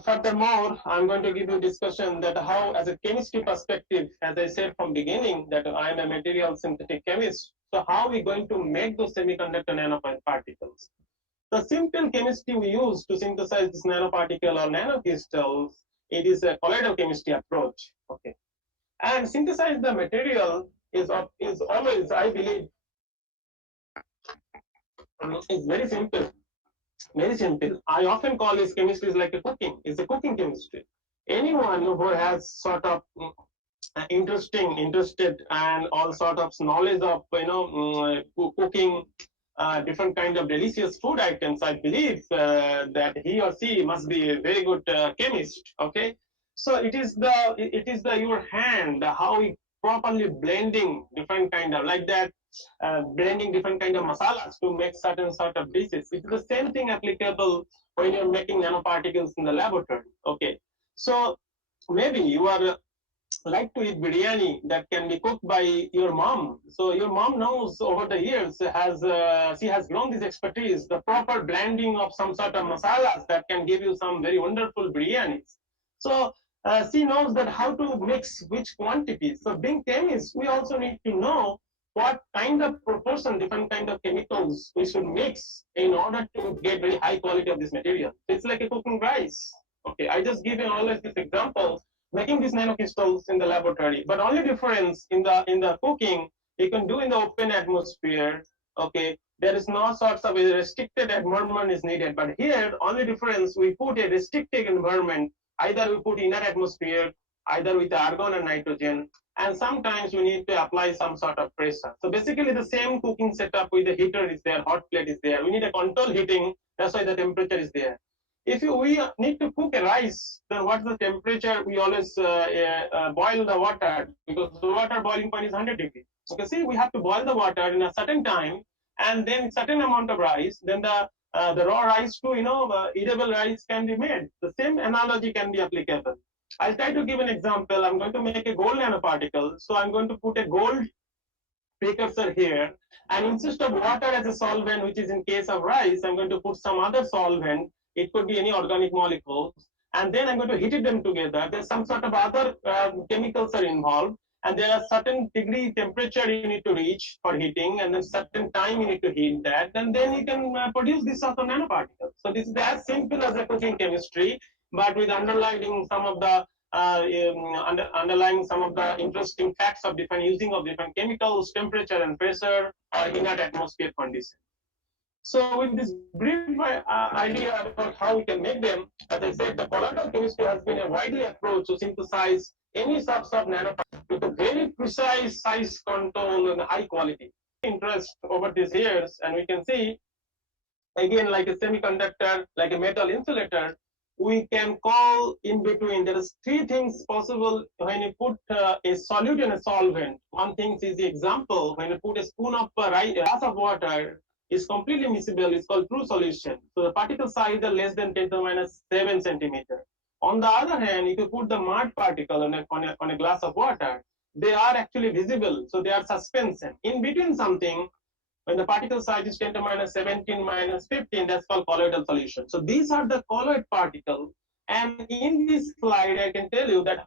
furthermore, I'm going to give you discussion that how, as a chemistry perspective, as I said from beginning, that I'm a material synthetic chemist. So how are we going to make those semiconductor nanoparticles? The simple chemistry we use to synthesize this nanoparticle or nanocrystals, it is a colloidal chemistry approach. Okay, and synthesize the material is always, I believe, is very simple. Very simple. I often call this chemistry is like a cooking. It's a cooking chemistry. Anyone who has sort of interested and all sort of knowledge of cooking different kind of delicious food items, I believe that he or she must be a very good chemist. Okay, so it is the your hand how we properly blending different kind of like that. Blending different kind of masalas to make certain sort of dishes. It's the same thing applicable when you're making nanoparticles in the laboratory. Okay, so maybe you are like to eat biryani that can be cooked by your mom. So your mom knows over the years she has grown this expertise, the proper blending of some sort of masalas that can give you some very wonderful biryanis. So she knows that how to mix which quantities. So being chemists, we also need to know what kind of proportion, different kind of chemicals we should mix in order to get very high quality of this material. It's like a cooking rice. Okay, I just give you always this example, making these nanocrystals in the laboratory, but only difference in the cooking, you can do in the open atmosphere. Okay, there is no sorts of a restricted environment is needed, but here only difference, we put a restricted environment, either we put inner atmosphere, either with argon and nitrogen, and sometimes we need to apply some sort of pressure. So basically the same cooking setup with the heater is there, hot plate is there. We need a control heating, that's why the temperature is there. If we need to cook a rice, then what's the temperature? We always boil the water, because the water boiling point is 100 degrees. Okay, see, we have to boil the water in a certain time, and then certain amount of rice, then the raw rice to eatable rice can be made. The same analogy can be applicable. I'll try to give an example. I'm going to make a gold nanoparticle. So I'm going to put a gold precursor here, and instead of water as a solvent, which is in case of rice, I'm going to put some other solvent. It could be any organic molecules, and then I'm going to heat them together. There's some sort of other chemicals are involved, and there are certain degree temperature you need to reach for heating, and then certain time you need to heat that, and then you can produce this sort of nanoparticles. So this is as simple as a cooking chemistry, but with underlying some of the underlying some of the interesting facts of different using of different chemicals, temperature and pressure, or inner atmosphere condition. So with this brief idea about how we can make them, as I said, the colloidal chemistry has been a widely approach to synthesize any sorts of nanoparticles with a very precise size control and high quality. Interest over these years, and we can see again, like a semiconductor, like a metal insulator, we can call in between. There is three things possible when you put a solute in a solvent. One thing is the example, when you put a spoon of glass of water, is completely miscible, it's called true solution. So the particle size are less than 10 to the minus 7 centimeter. On the other hand, if you put the mud particle on a glass of water, they are actually visible, so they are suspension. In between something, when the particle size is 10 to minus 17 minus 15, that's called colloidal solution. So these are the colloid particles. And in this slide, I can tell you that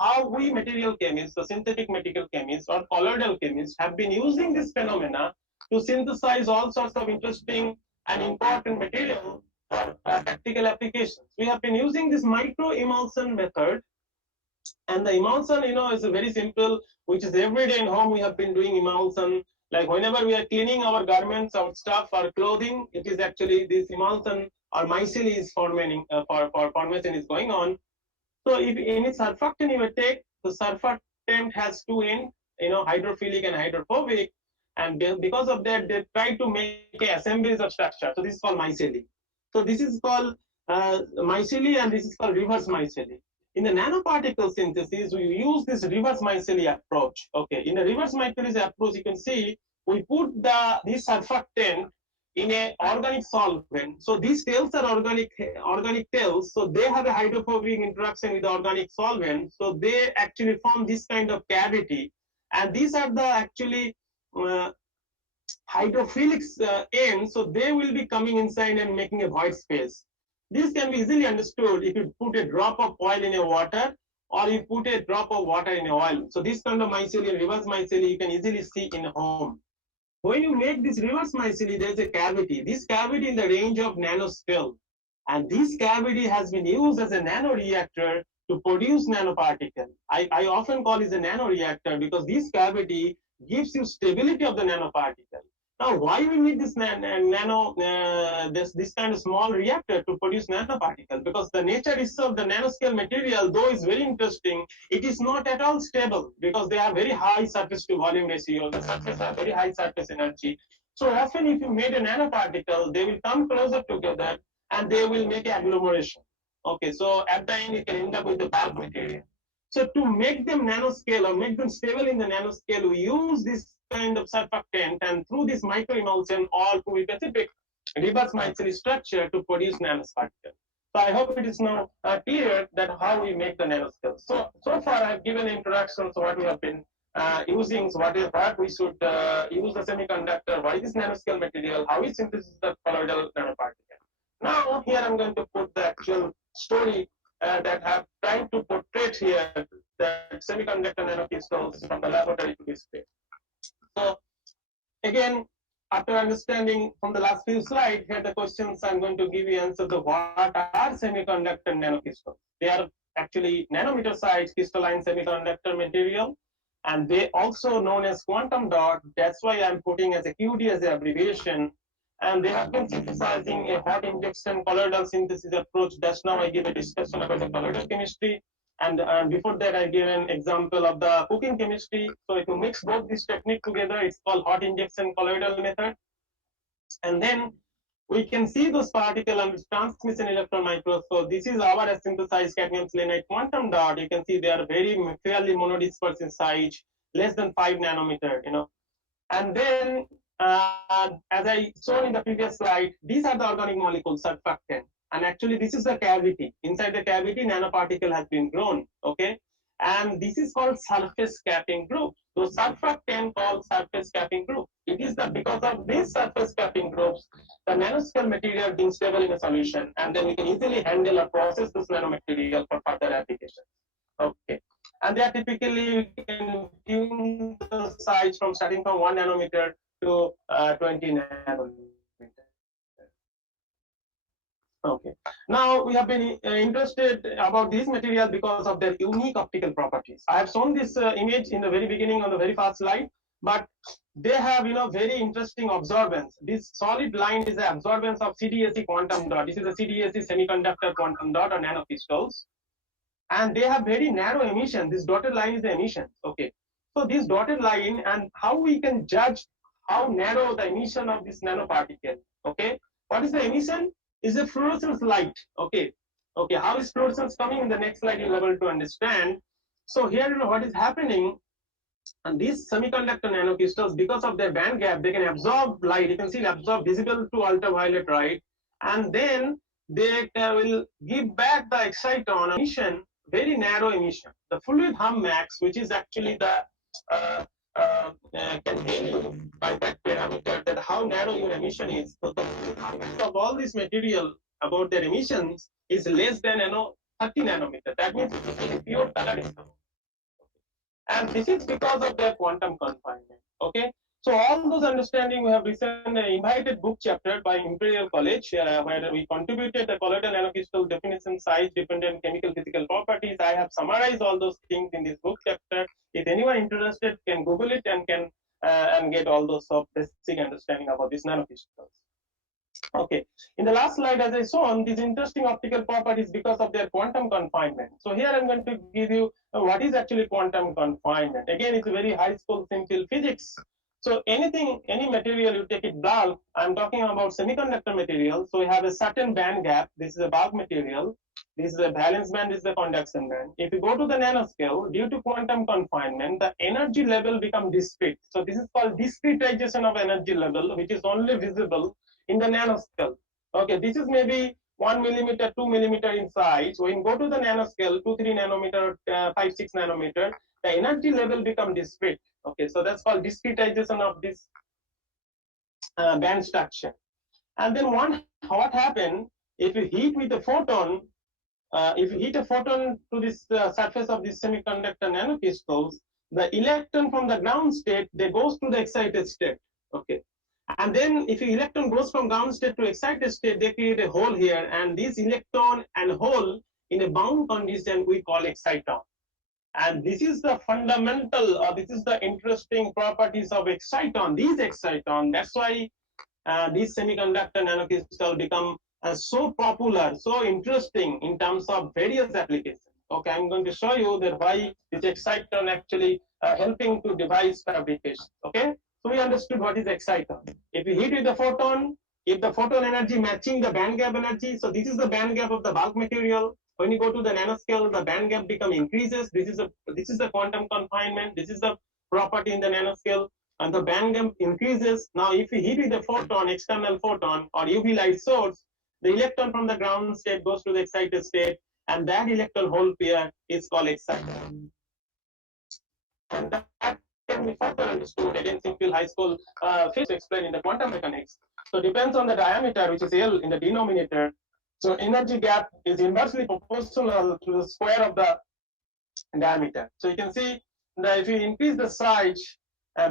how we material chemists, the synthetic material chemists or colloidal chemists have been using this phenomena to synthesize all sorts of interesting and important material for practical applications. We have been using this micro-emulsion method, and the emulsion, is very simple, which is every day in home we have been doing emulsion. Like whenever we are cleaning our garments, our stuff, our clothing, it is actually this emulsion or micelle is forming for formation is going on. So if any surfactant you take, the surfactant has two ends, hydrophilic and hydrophobic, and because of that, they try to make assemblies of structure. So this is called micelle. So this is called micelle, and this is called reverse micelle. In the nanoparticle synthesis, we use this reverse micelle approach. Okay, in the reverse micelle approach, you can see we put this surfactant in a organic solvent. So these tails are organic tails. So they have a hydrophobic interaction with the organic solvent. So they actually form this kind of cavity, and these are the actually hydrophilic ends. So they will be coming inside and making a void space. This can be easily understood if you put a drop of oil in a water, or you put a drop of water in a oil. So this kind of mycelium, reverse mycelium, you can easily see in home. When you make this reverse mycelium, there's a cavity. This cavity in the range of nanoscale. And this cavity has been used as a nanoreactor to produce nanoparticle. I often call it a nanoreactor because this cavity gives you stability of the nanoparticle. Now, why we need this this kind of small reactor to produce nanoparticle? Because the nature itself, the nanoscale material, though is very interesting, it is not at all stable because they have very high surface to volume ratio. The surface have very high surface energy. So often, if you made a nanoparticle, they will come closer together and they will make an agglomeration. Okay, so at the end, you can end up with the bulk material. So to make them nanoscale or make them stable in the nanoscale, we use this kind of surfactant, and through this microemulsion or through specific reverse mycelium structure to produce nanosparticle. So I hope it is now clear that how we make the nanoscale. So far I've given introductions what we have been using, so what we should use the semiconductor, what is nanoscale material, how we synthesize the colloidal nanoparticle. Now here I'm going to put the actual story that have tried to portray here that semiconductor nanocrystals from the laboratory to display. So again, after understanding from the last few slides, here the questions I'm going to give you answer to what are semiconductor nanocrystals. They are actually nanometer size crystalline semiconductor material, and they also known as quantum dot. That's why I'm putting as a QD as an abbreviation. And they have been synthesizing a hot injection colloidal synthesis approach. That's now I give a discussion about the colloidal chemistry. And before that, I give an example of the cooking chemistry. So if you mix both these techniques together, it's called hot injection colloidal method. And then we can see those particles under transmission electron microscope. This is our synthesized cadmium selenide quantum dot. You can see they are very fairly monodisperse in size, less than 5 nanometer, And then, as I shown in the previous slide, these are the organic molecules, surfactant. And actually, this is the cavity. Inside the cavity, nanoparticle has been grown, okay? And this is called surface capping group. So surfactant called surface capping group. It is that because of these surface capping groups, the nanoscale material being stable in a solution, and then we can easily handle or process this nanomaterial for further applications. Okay. And they are typically, we can tune the size from starting from 1 nanometer to 20 nanometer. Okay. Now we have been interested about this material because of their unique optical properties. I have shown this image in the very beginning on the very first slide, but they have very interesting absorbance. This solid line is the absorbance of CDSE quantum dot. This is a CDSE semiconductor quantum dot or nanocrystals. And they have very narrow emission. This dotted line is the emission. Okay. So this dotted line, and how we can judge how narrow the emission of this nanoparticle. Okay. What is the emission? Is a fluorescence light. Okay. Okay. How is fluorescence coming? In the next slide, you'll be able to understand. So here, what is happening? And these semiconductor nanocrystals, because of their band gap, they can absorb light. You can see absorb visible to ultraviolet light, and then they will give back the exciton emission, very narrow emission. The fluid hum max, which is actually the can tell you by that parameter that how narrow your emission is. So the hum max of all this material about their emissions is less than 30 nanometer. That means it's a pure color discount. And this is because of their quantum confinement. Okay. So all those understanding, we have recently invited book chapter by Imperial College, where we contributed the colloidal nanocrystal definition, size, dependent chemical physical properties. I have summarized all those things in this book chapter. If anyone interested, can Google it and can and get all those basic understanding about these nanocrystals. Okay, in the last slide, as I shown, these interesting optical properties because of their quantum confinement. So here I'm going to give you what is actually quantum confinement. Again, it's a very high school simple physics. So anything, any material, you take it bulk, I'm talking about semiconductor material. So we have a certain band gap. This is a bulk material. This is a valence band, this is the conduction band. If you go to the nanoscale, due to quantum confinement, the energy level becomes discrete. So this is called discretization of energy level, which is only visible in the nanoscale. Okay, this is maybe 1 millimeter, 2 millimeter in size. When you go to the nanoscale, 2, 3 nanometer, 5, 6 nanometer, the energy level become discrete. Okay, so that's called discretization of this band structure. And then what happened if you heat with a photon? If you heat a photon to this surface of this semiconductor nanocrystals, the electron from the ground state, they goes to the excited state. Okay, and then if the electron goes from ground state to excited state, they create a hole here, and this electron and hole in a bound condition we call exciton. And this is the fundamental, or this is the interesting properties of exciton. These exciton, that's why these semiconductor nanocrystal become so popular, so interesting in terms of various applications. Okay, I'm going to show you that why this exciton actually helping to device fabrication. Okay, so we understood what is exciton. If we hit with the photon, if the photon energy matching the band gap energy, so this is the band gap of the bulk material. When you go to the nanoscale, the band gap become increases. This is the quantum confinement. This is the property in the nanoscale. And the band gap increases. Now, if we hit with a photon, external photon or UV light source, the electron from the ground state goes to the excited state, and that electron hole pair is called exciton. And that can be further understood again simple high school physics explained in the quantum mechanics. So it depends on the diameter, which is L in the denominator. So energy gap is inversely proportional to the square of the diameter. So you can see that if you increase the size,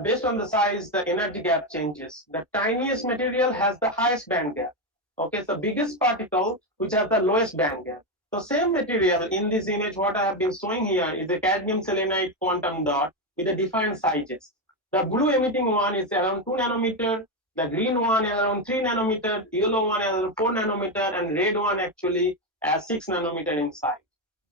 based on the size, the energy gap changes. The tiniest material has the highest band gap. Okay, so biggest particle which has the lowest band gap. So same material in this image, what I have been showing here is a cadmium selenide quantum dot with a defined sizes. The blue emitting one is around 2 nanometer, the green one around 3 nanometer, yellow one around 4 nanometer, and red one actually as 6 nanometer in size.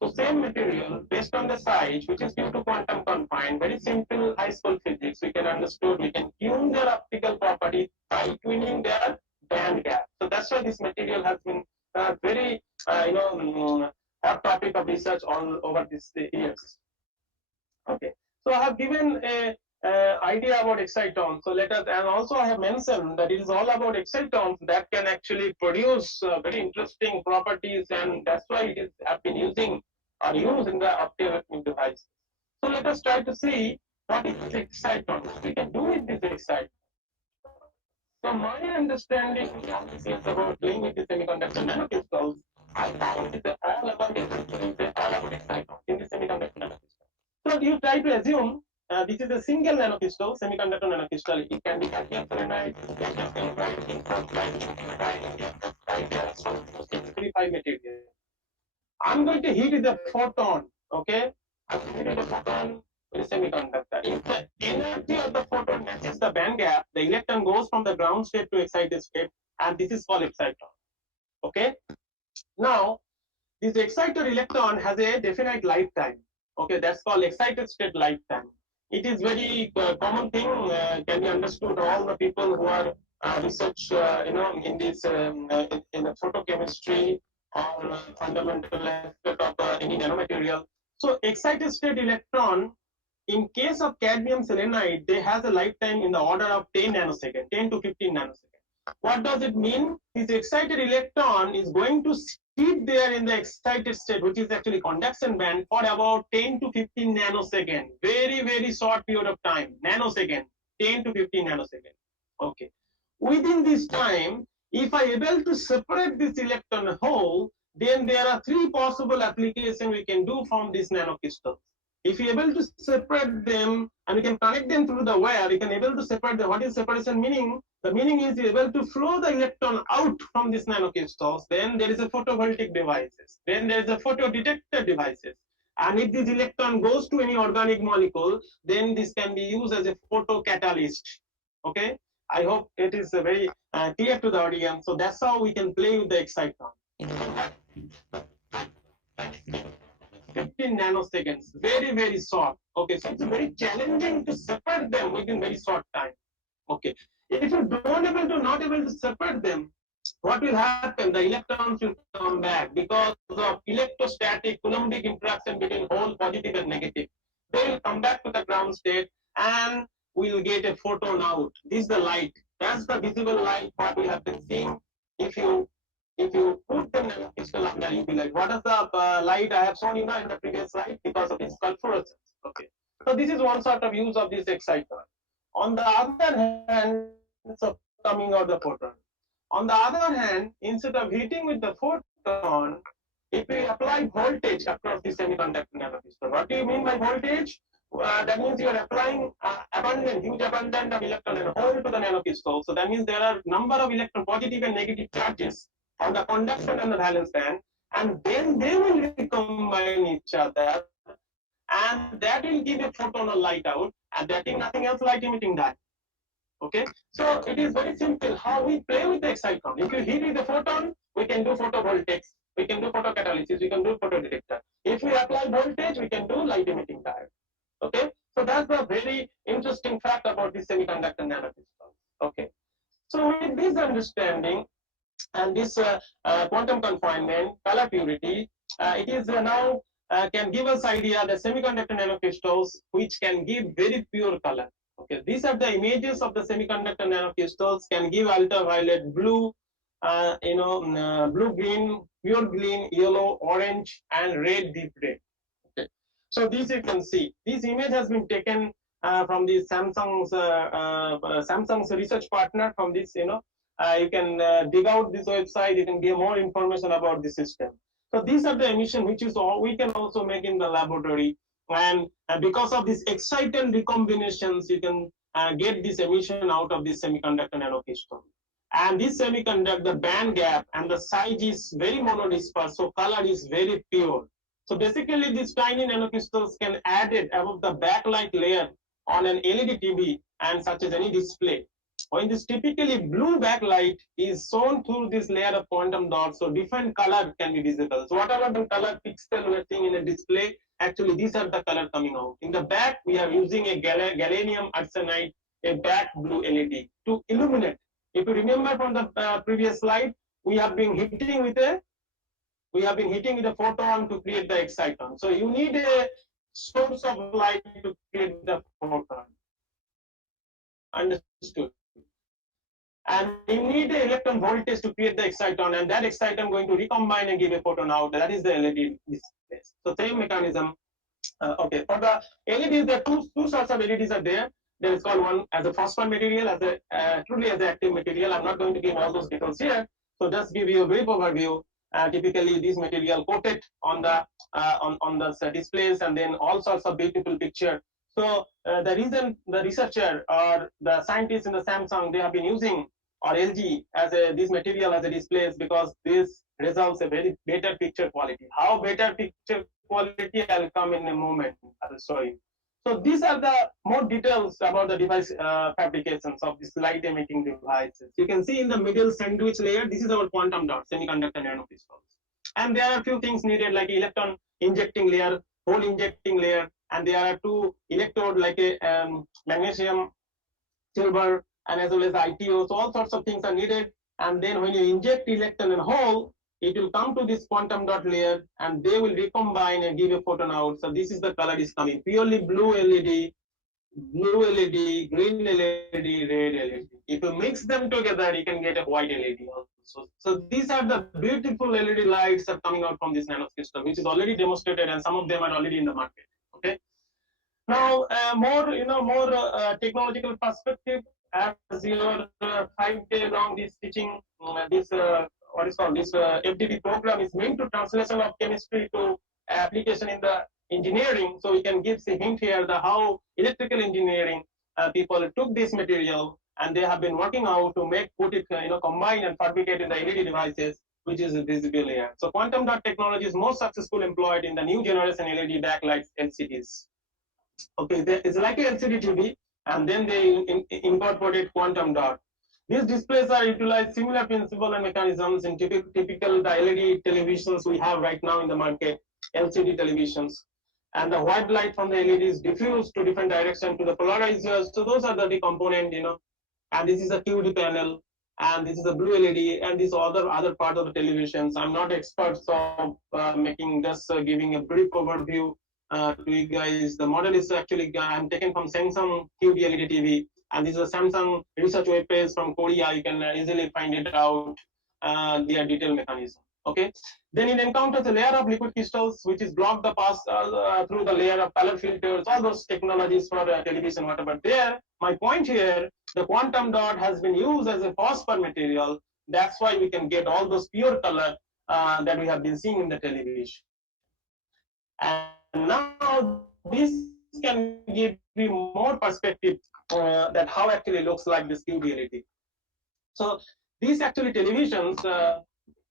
So same material based on the size, which is due to quantum confined, very simple high school physics, we can understand, we can tune their optical property by tuning their band gap. So that's why this material has been very, hot topic of research all over these years. Okay, so I have given a idea about excitons. So let us, and also I have mentioned that it is all about excitons that can actually produce very interesting properties, and that's why it is have been using or used in the optoelectronic devices. So let us try to see what is this exciton. We can do with this exciton. So my understanding is about doing with the semiconductor nanocrystals. I found it all about exciton in the semiconductor nanocrystal. So you try to assume this is a single nanocrystal, semiconductor nanocrystal. It can be cadmium selenide, material. I'm going to heat the photon. Okay, I'm going to heat the photon with a semiconductor. If the energy of the photon matches the band gap, the electron goes from the ground state to excited state, and this is called exciton. Okay. Now, this excited electron has a definite lifetime. Okay, that's called excited state lifetime. It is very common thing, can be understood all the people who are research, in this in the photochemistry or fundamental aspect of any nanomaterial. So excited state electron, in case of cadmium selenide, they has a lifetime in the order of 10 nanoseconds, 10 to 15 nanoseconds. What does it mean? This excited electron is going to sit there in the excited state, which is actually conduction band, for about 10 to 15 nanoseconds. Very, very short period of time, nanosecond, 10 to 15 nanoseconds. Okay. Within this time, if I able to separate this electron hole, then there are 3 possible applications we can do from this nanocrystal. If you're able to separate them and you can connect them through the wire, you can able to separate them. What is separation meaning? The meaning is you're able to flow the electron out from these nanocrystals. Then there is a photovoltaic devices. Then there is a photodetector devices. And if this electron goes to any organic molecule, then this can be used as a photocatalyst. Okay, I hope it is very clear to the audience. So that's how we can play with the exciton. 15 nanoseconds, very short. Okay, so it's very challenging to separate them within very short time. Okay, if you not able to separate them, what will happen? The electrons will come back because of electrostatic Coulombic interaction between hole positive and negative. They will come back to the ground state and we'll get a photon out. This is the light. That's the visible light what we have been seeing. If you put them in a crystal under UV light, what is the light I have shown you now in the previous slide? Because of its fluorescence. Okay. So this is one sort of use of this exciton. On the other hand, so coming out the photon. On the other hand, instead of hitting with the photon, if we apply voltage across the semiconductor nanocrystal, what do you mean by voltage? That means you are applying huge abundance of electron and hole to the nanocrystal. So that means there are number of electron positive and negative charges on the conduction and the valence band, and then they will recombine each other, and that will give a photon or light out, and that is nothing else light emitting dye. Okay, so it is very simple how we play with the exciton. If you hit with the photon, we can do photovoltaics, we can do photocatalysis, we can do photodetector. If we apply voltage, we can do light emitting diode. Okay, so that's a very interesting fact about the semiconductor nanocrystals. Okay, so with this understanding and this quantum confinement, color purity, it is now can give us idea the semiconductor nanocrystals which can give very pure color. Okay, these are the images of the semiconductor nanocrystals, can give ultraviolet, blue, blue green, pure green, yellow, orange, and red, deep red. Okay, so this you can see. This image has been taken from the Samsung's research partner. From this, you can dig out this website. You can get more information about the system. So these are the emission which is all we can also make in the laboratory. And because of these excitant recombinations, you can get this emission out of this semiconductor nanocrystal. And this semiconductor band gap and the size is very monodisperse, so color is very pure. So basically, these tiny nanocrystals can add it above the backlight layer on an LED TV and such as any display. When this typically blue backlight is shown through this layer of quantum dots, so different color can be visible. So whatever the color pixel we're seeing in a display, actually these are the color coming out. In the back, we are using a gallium arsenide, a back blue LED to illuminate. If you remember from the previous slide, we have been hitting with a photon to create the exciton. So you need a source of light to create the photon. Understood? And you need an electron voltage to create the exciton, and that exciton going to recombine and give a photon out. That is the LED display. So same mechanism. Okay, for the LEDs, there are two sorts of LEDs are there. There is called one as a phosphor material, as a truly as an active material. I'm not going to give all those details here. So just give you a brief overview. Typically, this material coated on the displays, and then all sorts of beautiful picture. So the reason the researcher or the scientists in the Samsung, they have been using, or LG, as this material as a displays, because this results a very better picture quality. How better picture quality, I'll come in a moment. I will show you. So these are the more details about the device fabrications of these light emitting devices. You can see in the middle sandwich layer, this is our quantum dot, semiconductor nanocrystals. And there are a few things needed, like electron injecting layer, hole injecting layer, and there are two electrode like a magnesium, silver, and as well as ITO. So all sorts of things are needed. And then when you inject electron in hole, it will come to this quantum dot layer, and they will recombine and give a photon out. So this is the color is coming. Purely blue LED, green LED, red LED. If you mix them together, you can get a white LED also. So these are the beautiful LED lights are coming out from this nanocrystal, which is already demonstrated, and some of them are already in the market. Okay. Now, more technological perspective, as your 5-day long this teaching, what is called this FDP program is meant to translation of chemistry to application in the engineering. So we can give a hint here the how electrical engineering people took this material and they have been working out to put it combine and fabricate in the LED devices which is visible here. So quantum dot technology is most successfully employed in the new generation LED backlights LCDs. Okay, it's like a LCD TV, and then they incorporated quantum dot. These displays are utilize similar principle and mechanisms in typical the LED televisions we have right now in the market, LCD televisions. And the white light from the LED is diffused to different direction to the polarizers. So those are the component, and this is a QD panel, and this is a blue LED, and this other part of the televisions. I'm not expert, so making just giving a brief overview to you guys. The model is actually I'm taken from Samsung QD LED TV, and this is a Samsung research web page from Korea. You can easily find it out their detailed mechanism. Okay, then it encounters a layer of liquid crystals which is blocked the pass through the layer of color filters, all those technologies for television, whatever. There, my point here, the quantum dot has been used as a phosphor material. That's why we can get all those pure color that we have been seeing in the television. And now this can give you more perspective that how actually looks like this QD. So these actually televisions,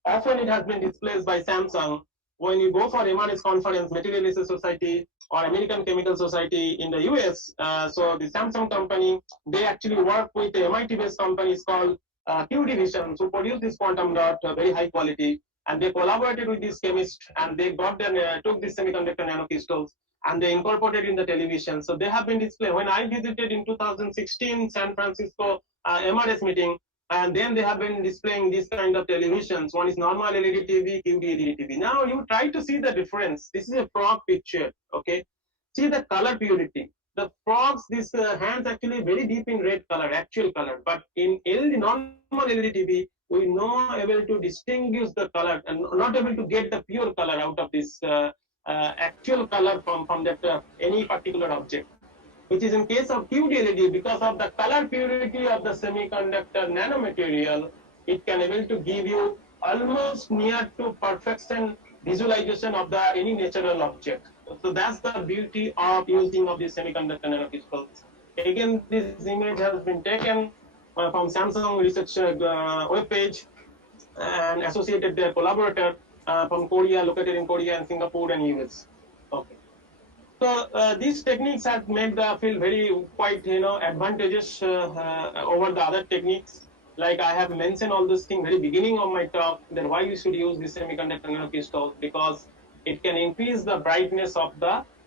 often it has been displaced by Samsung. When you go for MRS conference, Material Research Society or American Chemical Society in the US, so the Samsung company, they actually work with the MIT-based companies called Q Division to produce this quantum dot very high quality, and they collaborated with this chemist, and they got them took these semiconductor nanocrystals and they incorporated in the television. So they have been displayed. When I visited in 2016 San Francisco MRS meeting, and then they have been displaying these kind of televisions. One is normal LED TV, QD LED TV. Now you try to see the difference. This is a frog picture, okay? See the color purity. The frogs, these hands actually very deep in red color, actual color. But in LED, normal LED TV, we not able to distinguish the color and not able to get the pure color out of this actual color from that any particular object. Which is in case of QD LED, because of the color purity of the semiconductor nanomaterial, it can able to give you almost near to perfection visualization of the any natural object. So that's the beauty of using of the semiconductor nanocrystals. Again, this image has been taken from Samsung research web page and associated their collaborator from Korea, located in Korea and Singapore and US. Okay. So these techniques have made the field very quite advantageous over the other techniques. Like I have mentioned all this thing very beginning of my talk, that why we should use this semiconductor nanocrystal, because it can increase the brightness of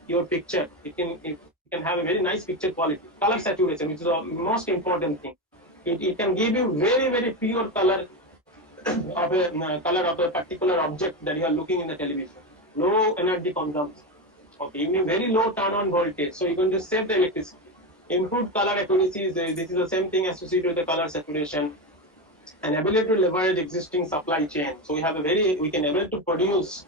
your picture. It can have a very nice picture quality, color saturation, which is the most important thing. It can give you very pure color of a particular object that you are looking in the television. Low energy consumption. Okay, you need very low turn-on voltage, so you're going to save the electricity. Improved color accuracy, this is the same thing associated with the color saturation, and ability to leverage existing supply chain. So we have we can able to produce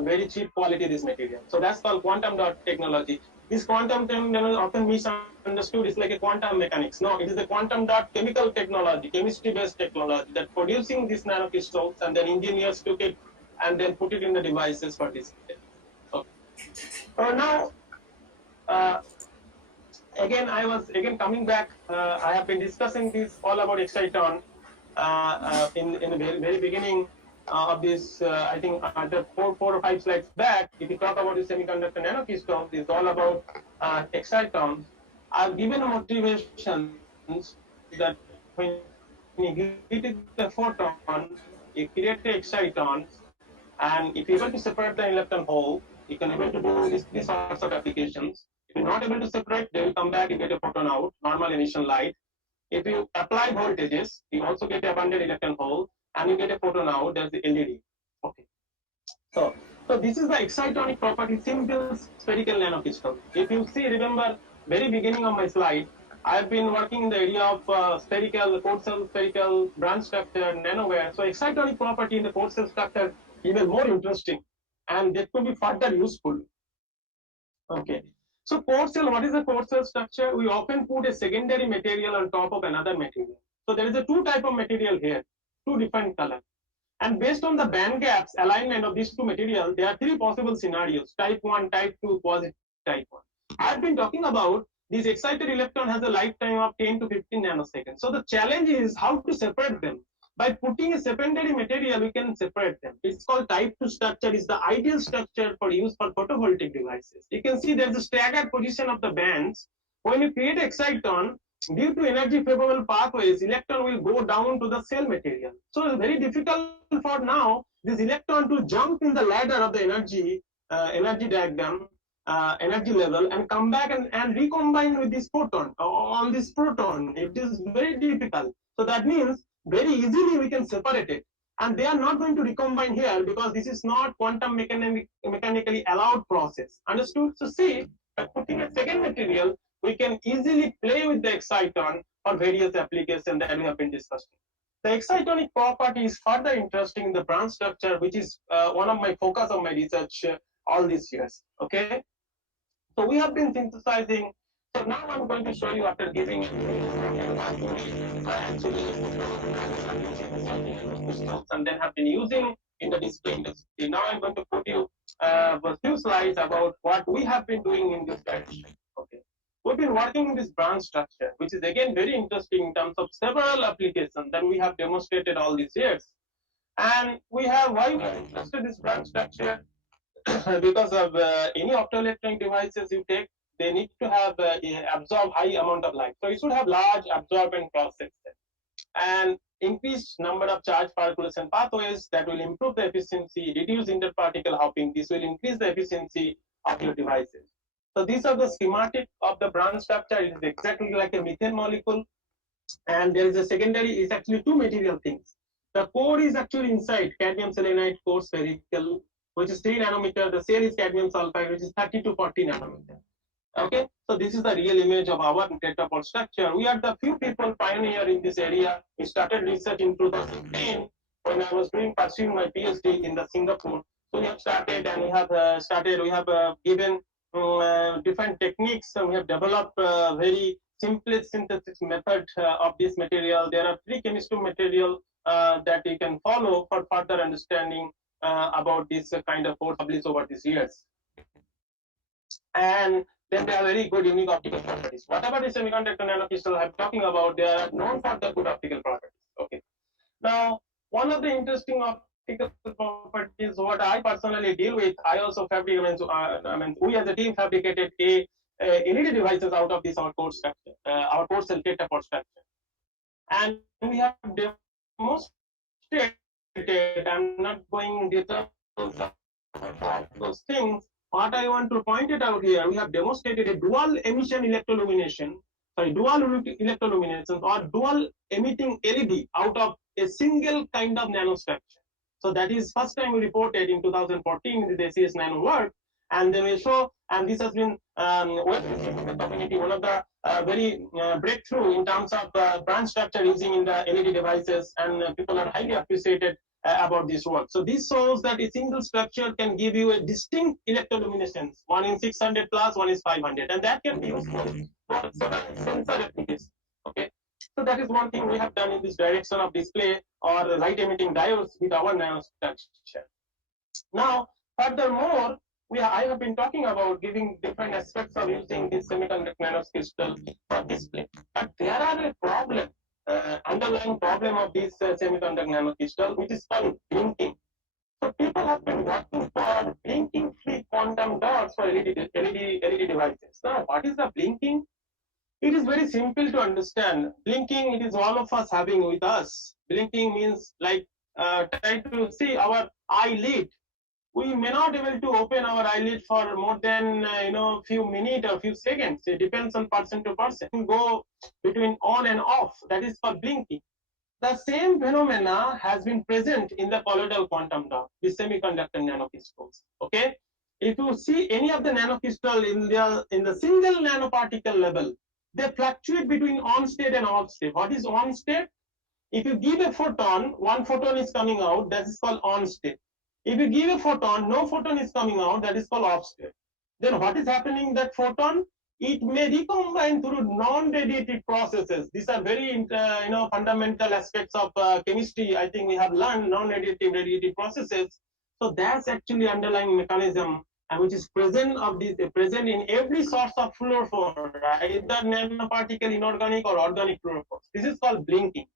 very cheap quality this material. So that's called quantum dot technology. This quantum technology often misunderstood. It's like a quantum mechanics. No, it is a quantum dot chemical technology, chemistry-based technology that producing these nanocrystals, and then engineers took it and then put it in the devices for display. Now, again, I was coming back. I have been discussing this all about exciton in the very beginning of this. I think the four or five slides back, if you talk about the semiconductor nanocrystals, it's all about excitons. I've given a motivation that when you hit the photon, you create the excitons, and if you're able to separate the electron hole, you can able to do these sorts of applications. If you're not able to separate, they will come back, you get a photon out, normal emission light. If you apply voltages, you also get a abundant electron hole, and you get a photon out, that's the LED. Okay. So this is the excitonic property, simple spherical nanocrystal. If you see, remember, very beginning of my slide, I've been working in the area of spherical, core cell spherical, branch structure, nanowire. So excitonic property in the core cell structure even more interesting, and that could be further useful. Okay. So core cell, what is the core cell structure? We often put a secondary material on top of another material. So there is a two type of material here, two different colors. And based on the band gaps alignment of these two materials, there are three possible scenarios: type 1, type 2, positive type 1. I've been talking about this excited electron has a lifetime of 10 to 15 nanoseconds. So the challenge is how to separate them. By putting a secondary material, we can separate them. It's called type 2 structure. Is the ideal structure for use for photovoltaic devices. You can see there's a staggered position of the bands. When you create exciton, due to energy favorable pathways, electron will go down to the cell material. So it's very difficult for now this electron to jump in the ladder of the energy diagram, energy level, and come back and recombine with this photon on this proton. It is very difficult. So that means very easily we can separate it, and they are not going to recombine here because this is not quantum mechanically allowed process. Understood? So see, by putting a second material, we can easily play with the exciton for various applications that we have been discussing. The excitonic property is further interesting in the branch structure, which is one of my focus of my research all these years. Okay, so we have been synthesizing. So now I'm going to show you after giving and then have been using in the display industry. Now I'm going to put you a few slides about what we have been doing in this direction. Okay, we've been working in this branch structure, which is again very interesting in terms of several applications that we have demonstrated all these years. And we have why we are interested in this branch structure because of any optoelectronic devices you take, they need to have absorb high amount of light. So you should have large absorbent cross section and increased number of charge percolation pathways that will improve the efficiency, reduce interparticle hopping. This will increase the efficiency of your devices. So these are the schematic of the branch structure. It is exactly like a methane molecule, and there is a secondary. It's actually two material things. The core is actually inside cadmium selenide core spherical, which is 3 nanometer. The cell is cadmium sulfide, which is 30 to 40 nanometer. Okay, so this is the real image of our tetrapod structure. We are the few people pioneer in this area. We started research in 2010 when I was pursuing my PhD in the Singapore. So we have started and we have given different techniques. So we have developed a very simplest synthesis method of this material. There are 3 chemistry material that you can follow for further understanding about this kind of course published over these years. And then they are very good unique optical properties. Whatever the semiconductor nanocrystal I'm talking about, they are known for the good optical properties. Okay. Now, one of the interesting optical properties what I personally deal with, I also fabricate. We as a team fabricated a LED devices out of this our core structure, our core cell tetrapod structure, and we have demonstrated. I'm not going details of those things. What I want to point it out here, we have demonstrated a dual emission electrolumination, or dual emitting LED out of a single kind of nanostructure. So that is first time we reported in 2014 in the SES nano work, and then we show, and this has been well received in the community, one of the very breakthrough in terms of branch structure using in the LED devices, and people are highly appreciated about this work. So this shows that a single structure can give you a distinct electroluminescence, one in 600 plus, one is 500, and that can be used for sensor applications. Okay, so that is one thing we have done in this direction of display or light emitting diodes with our nanostructure. Now, furthermore, I have been talking about giving different aspects of using this semiconductor nanocrystal for display, but there are a problem. Underlying problem of this semiconductor nanocrystal, which is called blinking. So people have been working for blinking-free quantum dots for LED devices. Now, what is the blinking? It is very simple to understand. Blinking, it is all of us having with us. Blinking means like try to see our eyelid. We may not be able to open our eyelid for more than few minutes or few seconds. It depends on person to person. Go between on and off. That is called blinking. The same phenomena has been present in the colloidal quantum dot, the semiconductor nanocrystals. Okay, if you see any of the nanocrystal in the single nanoparticle level, they fluctuate between on state and off state. What is on state? If you give a photon, one photon is coming out. That is called on state. If you give a photon, no photon is coming out, that is called off state. Then what is happening? That photon, it may recombine through non-radiative processes. These are very fundamental aspects of chemistry. I think we have learned non-radiative radiative processes. So that's actually underlying mechanism which is present in every source of fluorophore, either nanoparticle, inorganic or organic fluorophores. This is called blinking.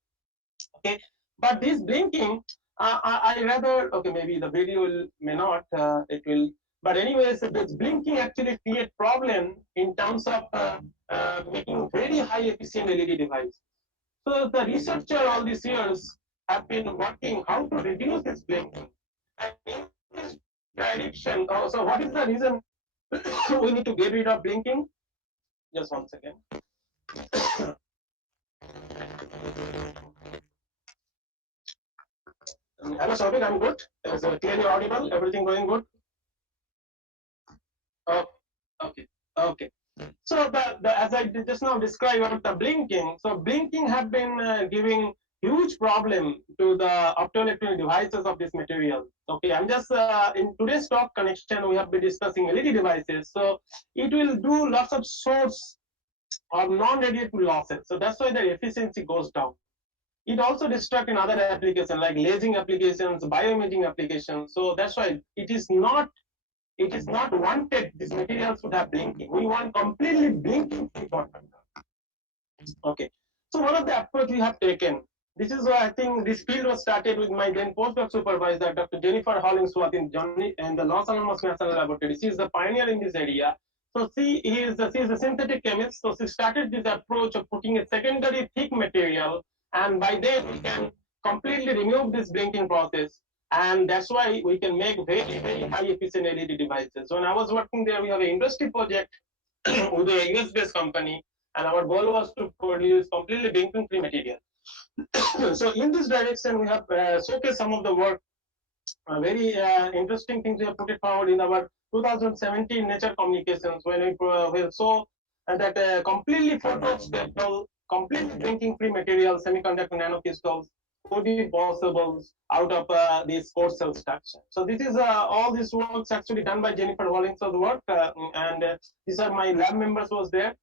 Okay. But this blinking, I rather, okay, maybe the video may not, it will, but anyways, this blinking actually create problem in terms of making very high efficient LED device. So the researcher all these years have been working how to reduce this blinking. And in this direction, so what is the reason we need to get rid of blinking? Just one second. Hello, Sophie, I'm good. Is it clearly audible? Everything going good? Oh, okay, okay. So as I just now described about the blinking, so blinking have been giving huge problem to the optoelectronic devices of this material. Okay, I'm just in today's talk connection we have been discussing LED devices. So it will do lots of source of non-radiative losses. So that's why the efficiency goes down. It also destruct in other applications like lasing applications, bioimaging applications. So that's why it is not wanted these materials to have blinking. We want completely blinking free quantum dot. Okay. So one of the approach we have taken, this is why I think this field was started with my then postdoc supervisor, Dr. Jennifer Hollingsworth in the Los Alamos National Laboratory. She is the pioneer in this area. So she is a synthetic chemist. So she started this approach of putting a secondary thick material, and by then we can completely remove this blinking process. And that's why we can make very, very high efficient LED devices. When I was working there, we have an industry project with a US-based company, and our goal was to produce completely blinking-free material. So in this direction, we have showcased some of the work. Very interesting things we have put it forward in our 2017 Nature Communications, when we saw that completely photostable, completely blinking-free material, semiconductor nanocrystals, could be possible out of this core cell structure. So this is all this works actually done by Jennifer Hollingsworth's work, and these are my lab members was there.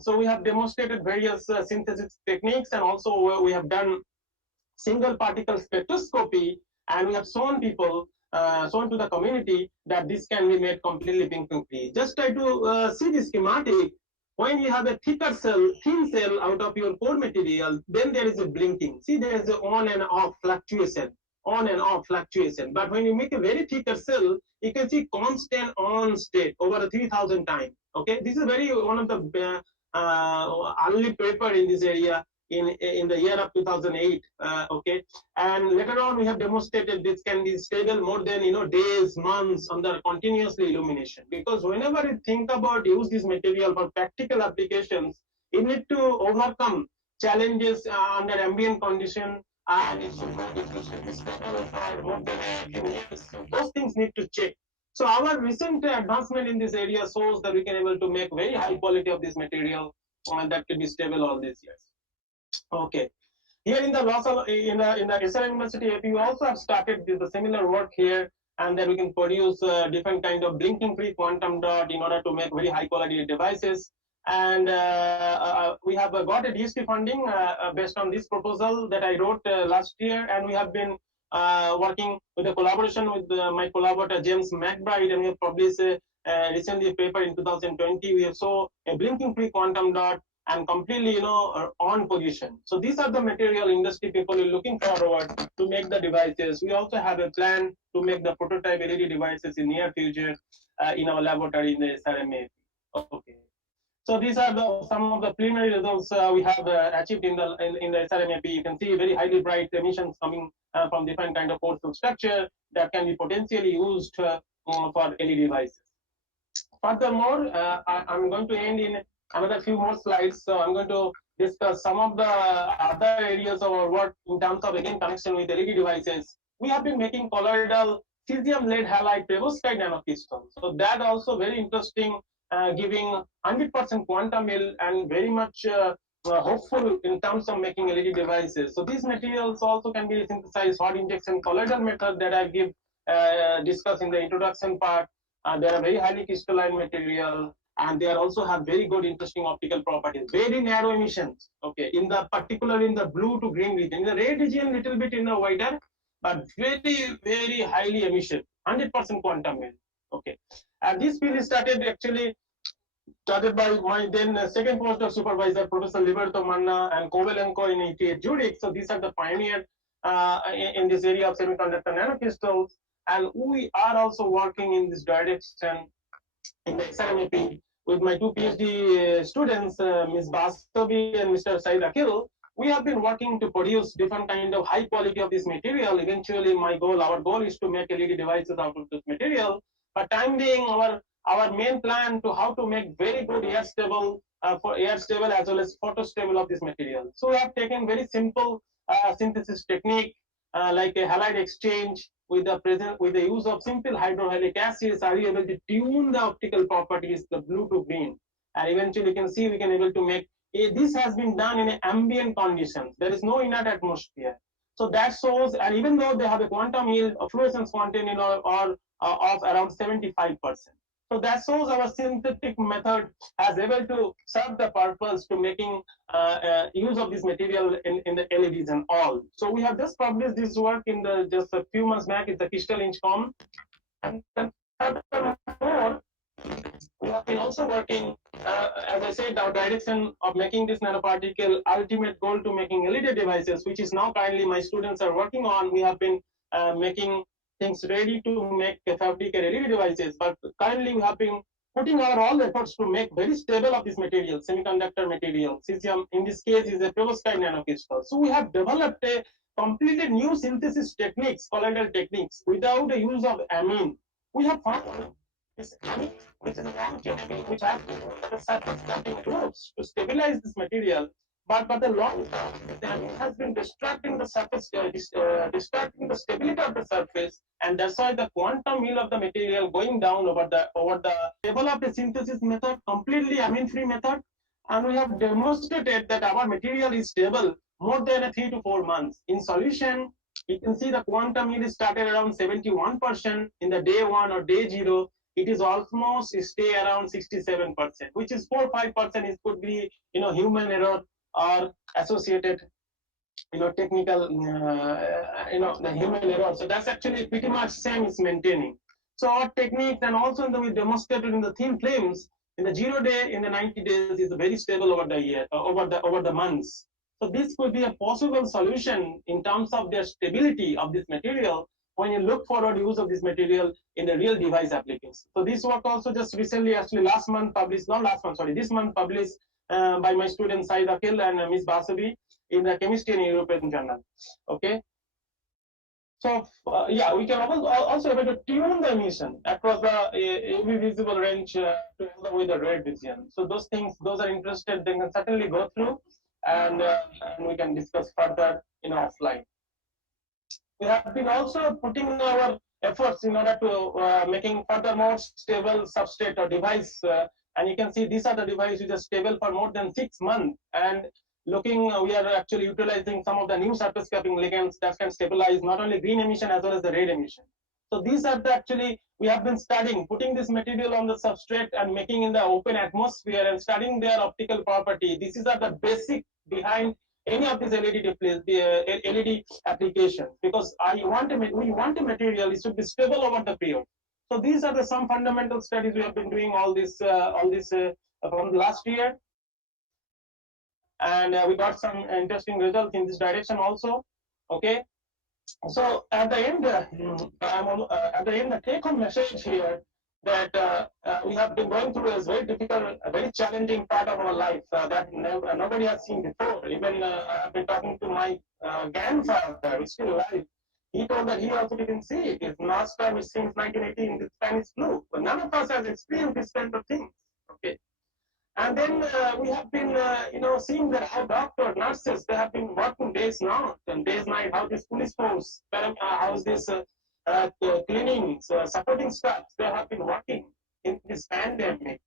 So we have demonstrated various synthesis techniques, and also we have done single particle spectroscopy, and we have shown people, shown to the community that this can be made completely blinking free. Just try to see the schematic. When you have a thicker cell, thin cell out of your core material, then there is a blinking. See, there is an on and off fluctuation, on and off fluctuation. But when you make a very thicker cell, you can see constant on state over 3,000 times. Okay, this is very one of the early paper in this area in the year of 2008. Okay, and later on we have demonstrated this can be stable more than days, months under continuously illumination. Because whenever you think about use this material for practical applications, you need to overcome challenges under ambient condition, and it should be stable for more than 18 years. Those things need to check. So our recent advancement in this area shows that we can able to make very high quality of this material that can be stable all these years. Okay. Here in the SR University AP, we also have started the similar work here, and then we can produce different kind of blinking-free quantum dot in order to make very high-quality devices. And we have got a DST funding based on this proposal that I wrote last year, and we have been working with a collaboration with my collaborator James McBride, and we have published recently a paper in 2020. We saw a blinking-free quantum dot and completely on position. So these are the material industry people are looking forward to make the devices. We also have a plan to make the prototype LED devices in near future in our laboratory in the SRMA. Okay, so these are some of the preliminary results we have achieved in the SRMAP. You can see very highly bright emissions coming from different kind of core cell structure that can be potentially used for LED devices. Furthermore, I'm going to end in another few more slides. So I'm going to discuss some of the other areas of our work in terms of, again, connection with LED devices. We have been making colloidal cesium lead halide perovskite nanocrystals. So that also very interesting, giving 100% quantum yield and very much hopeful in terms of making LED devices. So these materials also can be synthesized hot injection colloidal method that I give discuss in the introduction part. They are very highly crystalline material, and they also have very good interesting optical properties, very narrow emissions. Okay, in the particular in the blue to green region, in the red region little bit wider, but very, very highly emission, 100% quantum yield. Okay, and this field started by my then second postdoc supervisor, Professor Liberto Manna and Kovalenko in ETH Zurich. So these are the pioneer in this area of semiconductor nanocrystals, and we are also working in this direction in the SRMAP with my two PhD students, Ms. Basavi and Mr. Said Akil. We have been working to produce different kind of high quality of this material. Eventually, our goal is to make LED devices out of this material. But time being, our main plan to how to make very good air stable for air stable as well as photo stable of this material. So we have taken very simple synthesis technique like a halide exchange with the use of simple hydrohalic acids. Are we able to tune the optical properties, the blue to green, and eventually you can see we can able to make this has been done in ambient conditions. There is no inert atmosphere. So that shows, and even though they have a quantum yield of fluorescence content of around 75%. So that shows our synthetic method has able to serve the purpose to making use of this material in the LEDs and all. So we have just published this work in the just a few months back. It's the Crystal Inch.com. And furthermore, we have been also working, as I said, our direction of making this nanoparticle ultimate goal to making LED devices, which is now currently my students are working on. We have been making things ready to make fabricate LED devices, but currently we have been putting our all efforts to make very stable of this material, semiconductor material. Cesium, in this case, is a perovskite nanocrystal. So we have developed a completely new synthesis techniques, colloidal techniques, without the use of amine. We have found this amine, which is a non-genetic, which has the surface cutting groups to stabilize this material. But the long term, the amine has been distracting the surface, distracting the stability of the surface, and that's why the quantum yield of the material going down over the developed a synthesis method, completely amine-free method, and we have demonstrated that our material is stable more than 3 to 4 months. In solution, you can see the quantum yield started around 71% in the day 1 or day 0. It is almost stay around 67%, which is 4-5%. It could be human error or associated technical the human error. So that's actually pretty much same is maintaining. So our techniques, and also we demonstrated in the thin films in the 0 day, in the 90 days is very stable over the year, over the months. So this could be a possible solution in terms of their stability of this material when you look forward use of this material in the real device applications. So this work also just recently, actually this month published by my student Said Akil and Ms. Basavi in the Chemistry and European Journal. Okay. So yeah, we can also able to tune the emission across the UV visible range to all the way the red vision. So those things, those are interested, they can certainly go through, and we can discuss further offline. We have been also putting our efforts in order to making further more stable substrate or device, and you can see these are the devices which are stable for more than 6 months, and we are actually utilizing some of the new surface capping ligands that can stabilize not only green emission as well as the red emission. So these are we have been studying, putting this material on the substrate and making in the open atmosphere and studying their optical property. These are the basic behind any of these LED applications, because we want a material, it should be stable over the period. So these are some fundamental studies we have been doing all this from last year, and we got some interesting results in this direction also. Okay, so at the end, the take-home message here that we have been going through is very difficult, a very challenging part of our life that nobody has seen before. Even I've been talking to my grandfather, who's still alive. He told that he also didn't see it. His last time is since 1918, the Spanish flu. But none of us has experienced this kind of thing. Okay. And then we have been, seeing that how doctors, nurses, they have been working days now and days night. How this police force, how's this cleaning, supporting staff, they have been working in this pandemic.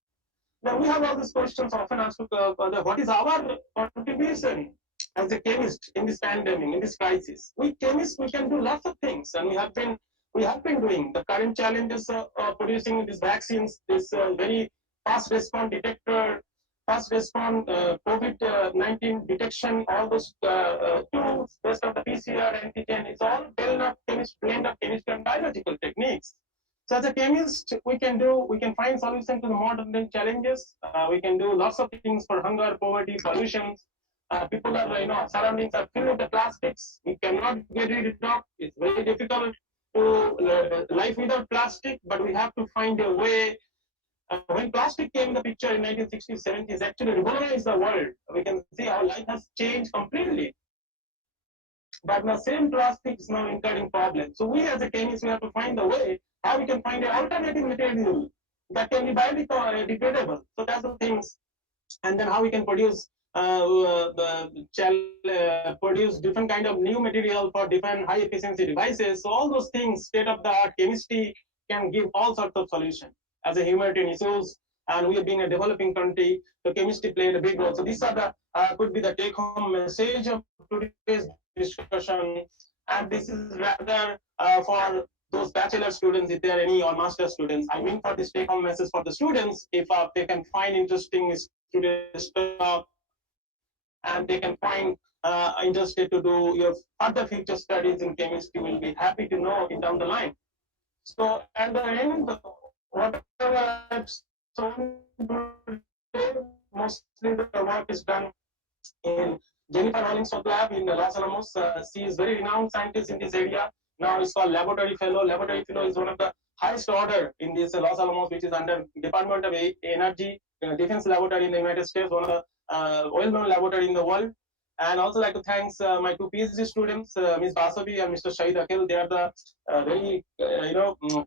Now we have all these questions often asked: what is our contribution as a chemist in this pandemic, in this crisis? We chemists, we can do lots of things, and we have been doing. The current challenges of producing these vaccines, this very fast response detector, fast response COVID-19 detection, all those tools based on the PCR antigen, it's all blend of chemistry and biological techniques. So as a chemist, we can find solutions to the modern day challenges. We can do lots of things for hunger, poverty, pollution. people are, surroundings are filled with the plastics. We cannot get rid of. It's very difficult to life without plastic, but we have to find a way. When plastic came in the picture in 1960s, 70s, actually revolutionized the world. We can see how life has changed completely. But the same plastic is now incurring problems. So we as a chemists, we have to find a way how we can find an alternative material that can be biodegradable. So that's the things. And then how we can produce produce different kind of new material for different high efficiency devices. So all those things, state of the art chemistry can give all sorts of solutions as a humanitarian issues. And we are being a developing country, so chemistry played a big role. So these are the could be the take home message of today's discussion. And this is rather for those bachelor students, if there are any, or master students. I mean, for this take home message for the students, if they can find interesting students and they can find interested to do your further future studies in chemistry, will be happy to know in down the line. So at the end, whatever I've shown today, mostly the work is done in Jennifer Hollingsworth lab in Los Alamos. She is very renowned scientist in this area. Now it's called laboratory fellow. Laboratory fellow is one of the highest order in this Los Alamos, which is under Department of Energy, Defense Laboratory in the United States, one of the well-known laboratory in the world. And also like to thanks my two PhD students, Ms. Basavi and Mr. Shahid Akhil. They are the very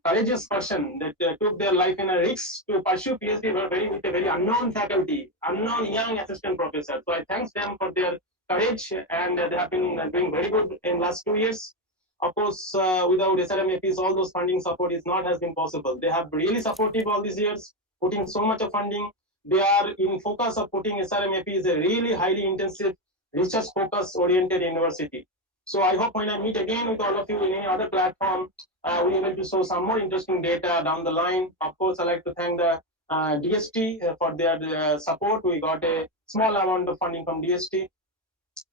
courageous person that took their life in a risk to pursue PhD with a very unknown faculty, unknown young assistant professor. So I thank them for their courage, and they have been doing very good in last 2 years. Of course, without SRMAPs, all those funding support is not has been possible. They have really supportive all these years, putting so much of funding. They are in focus of putting SRMAP is a really highly intensive research focus oriented university. So I hope when I meet again with all of you in any other platform, we'll be able to show some more interesting data down the line. Of course, I'd like to thank the DST for their support. We got a small amount of funding from DST.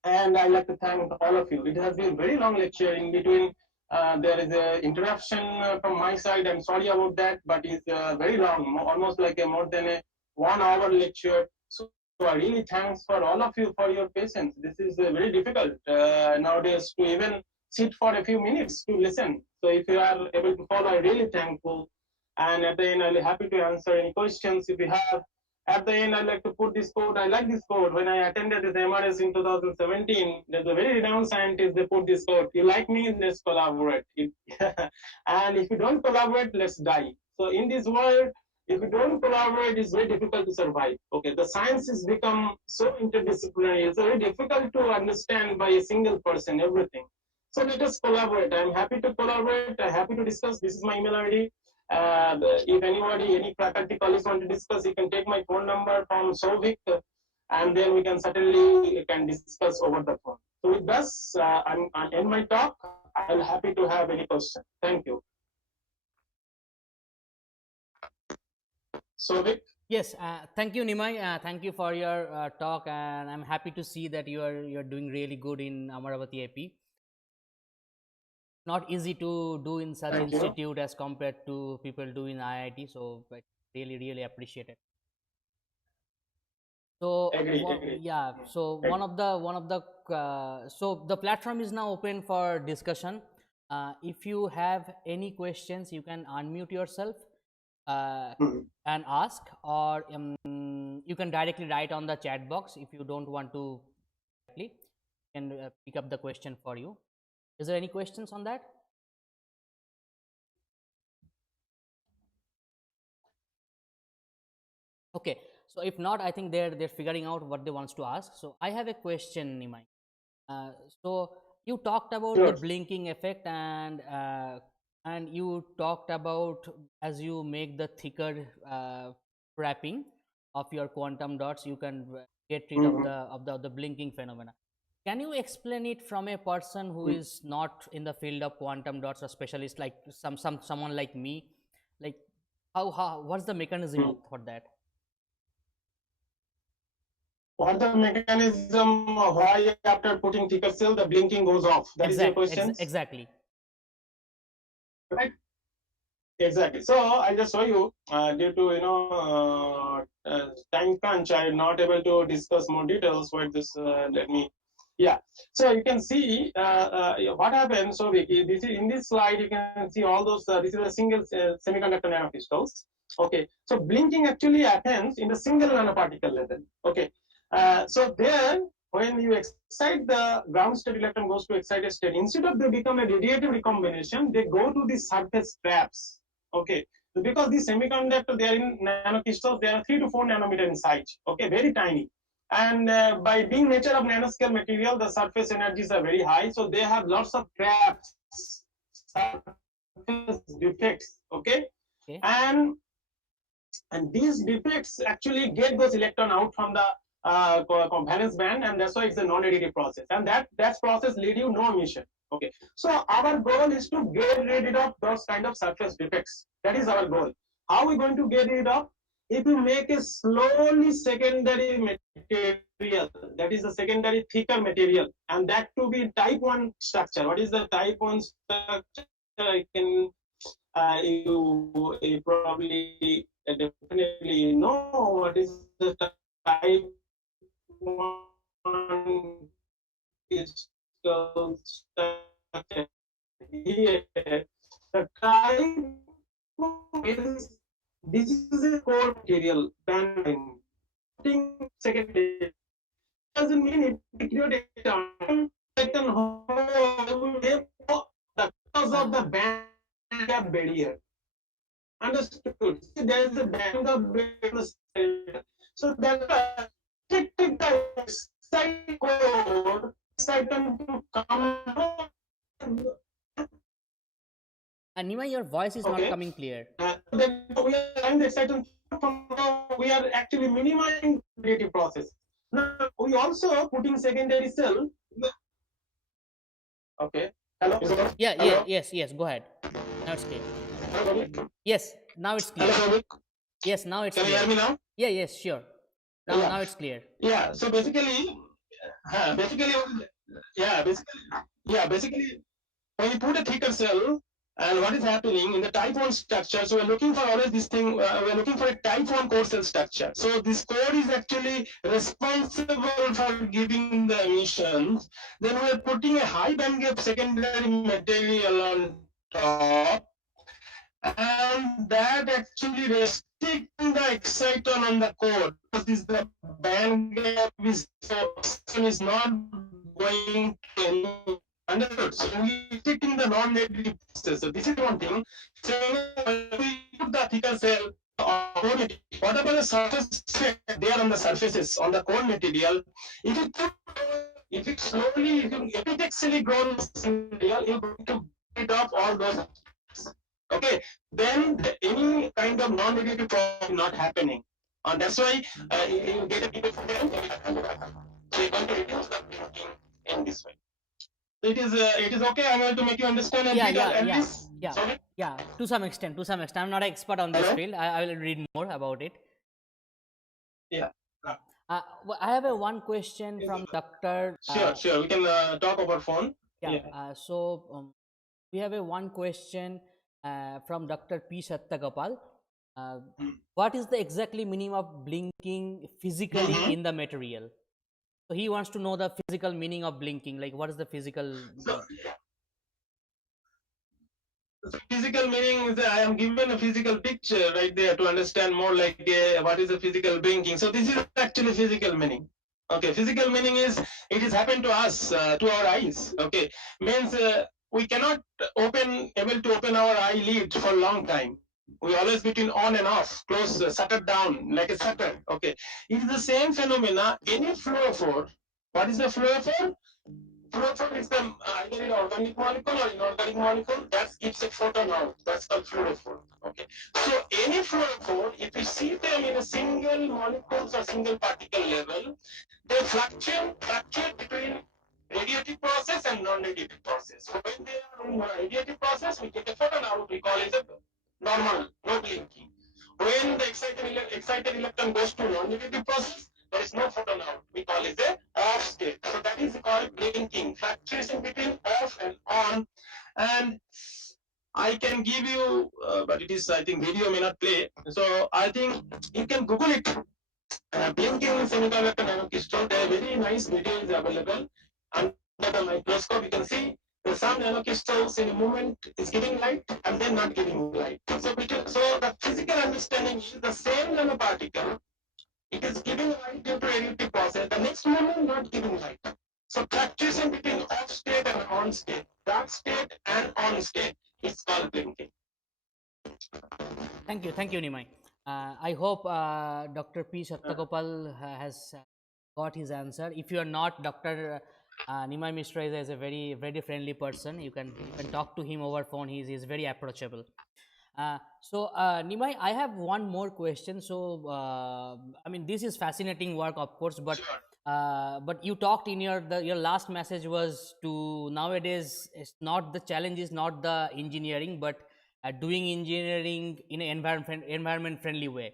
And I'd like to thank all of you. It has been a very long lecture. In between, there is an interruption from my side. I'm sorry about that, but it's very long, almost like a more than a 1 hour lecture. So I really thanks for all of you for your patience. This is very difficult nowadays to even sit for a few minutes to listen. So if you are able to follow, I'm really thankful. And at the end, I'll be happy to answer any questions if you have. At the end, I'd like to put this quote. I like this quote. When I attended this MRS in 2017, there's a very renowned scientist, they put this quote: you like me, let's collaborate. And if you don't collaborate, let's die. So in this world, if you don't collaborate, it's very difficult to survive. Okay, the science has become so interdisciplinary. It's very difficult to understand by a single person everything. So let us collaborate. I'm happy to collaborate. I'm happy to discuss. This is my email ID. If anybody, any faculty colleagues want to discuss, you can take my phone number from Souvik, and then we can certainly discuss over the phone. So with this, I'm end my talk. I'm happy to have any question. Thank you. Souvik. Yes, thank you, Nimai. Thank you for your talk, and I'm happy to see that you're doing really good in Amaravati AP. Not easy to do in such Thank institute you. as compared to people do in IIT. So I really appreciate it. So Agree. yeah, so one of the so the platform is now open for discussion. If you have any questions, you can unmute yourself and ask, or you can directly write on the chat box. If you don't want to directly, can pick up the question for you. Is there any questions on that? Okay, so if not, I think they're figuring out what they wants to ask. So I have a question, Nimai. So you talked about the blinking effect, and you talked about as you make the thicker wrapping of your quantum dots, you can get rid of the blinking phenomena. Can you explain it from a person who is not in the field of quantum dots, or specialist like someone like me? Like how what's the mechanism for that? What the mechanism why after putting thicker cell the blinking goes off? That is your question. Exactly. Right. Exactly. So I just show you due to time crunch, I am not able to discuss more details. What this let me, yeah. So you can see what happens. So this is in this slide. You can see all those. This is a single semiconductor nanocrystals. Okay. So blinking actually happens in the single nanoparticle level. Okay. So there, when you excite the ground state electron goes to excited state, instead of they become a radiative recombination, they go to the surface traps. Okay, so because these semiconductor, they are in nanocrystals, they are 3 to 4 nanometer in size. Okay, very tiny. And by being nature of nanoscale material, the surface energies are very high, so they have lots of traps, surface defects. Okay, Okay. and these defects actually get those electron out from the valence band, and that's why it's a non-additive process, and that process lead you no emission. Okay, so our goal is to get rid of those kind of surface defects. That is our goal. How are we going to get rid of? If you make a slowly secondary material, that is a secondary thicker material, and that to be type 1 structure. What is the type 1 structure? I can you probably definitely know what is the type 1 crystal structure here. The type is, this is a core material band secondary. Doesn't mean it create a because of the band gap barrier. Understood? See, there is a band of barrier. So that restricted the excite code, excitant to come. And Nimai, your voice is not Okay. coming clear. Then we are trying the excitant from, we are actually minimizing the creative process. Now we also putting secondary cell. Okay. Hello. Yeah, Hello. yes. Go ahead. Now it's clear. Hello. Yes, now it's clear. Hello. Yes, now it's Can you clear. hear me now? Yeah, yes, sure. Now, Yeah. now it's clear. Yeah. So basically, basically, basically, when you put a thicker cell, and what is happening in the type 1 structure, so we're looking for always this thing, we're looking for a type 1 core cell structure. So this core is actually responsible for giving the emissions. Then we're putting a high band gap secondary material on top, and that actually restricting the exciton on the core, because this the band gap is not going to any. Understood? So we restricting the non-negative process. So this is one thing. So when we put the thicker cell on whatever the surface there on the surfaces on the core material, if you put, if it slowly, if you epitaxially grows material, you're going to get off all those. Okay, then any kind of non-negative process is not happening, and that's why you get a people from there. So you're going to reduce the thinking in this way. So it is okay. I'm going to make you understand and Yeah. To some extent, I'm not an expert on this field. I will read more about it. Yeah. I have a one question from Dr. Sure. We can talk over phone. So we have a one question from Dr. P. Satyagopal. What is the exactly meaning of blinking physically in the material? So he wants to know the physical meaning of blinking. Like, what is the physical? Physical meaning is I am given a physical picture right there to understand more like what is a physical blinking. So this is actually physical meaning. Okay, physical meaning is it is happened to us, to our eyes. Okay, means we cannot able to open our eyelid for a long time. We always between on and off, close, shuttered down like a shutter. Okay, it is the same phenomena. Any fluorophore. What is the fluorophore? Fluorophore is the either an organic molecule or inorganic molecule that gives a photon out. That's called fluorophore. Okay. So any fluorophore, if you see them in a single molecules or single particle level, they fluctuate between radiative process and non-radiative process. So when they are in radiative process, we get a photon out. We call it a normal, no blinking. When the excited electron goes to non-negative process, there is no photon out. We call it a off state. So that is called blinking, fluctuation between off and on. And I can give you, but it is, I think, video may not play. So I think you can Google it. Blinking semiconductor nanocrystal. There are very nice videos available. Under the microscope, you can see the some nanocrystals in a moment is giving light and then not giving light. So the physical understanding is the same nanoparticle. It is giving light due to radioactive process. The next moment not giving light. So fluctuation between off state and on state, dark state and on state is called blinking. Thank you, Nimai. I hope Dr. P. Satyagopal has got his answer. If you are not, Dr. Nimai Mishra is a very friendly person. You can talk to him over phone. He is very approachable. Nimai, I have one more question. So, I mean, this is fascinating work, of course, but you talked in your last message was to nowadays it's not the challenge is not the engineering, but doing engineering in an environment friendly way.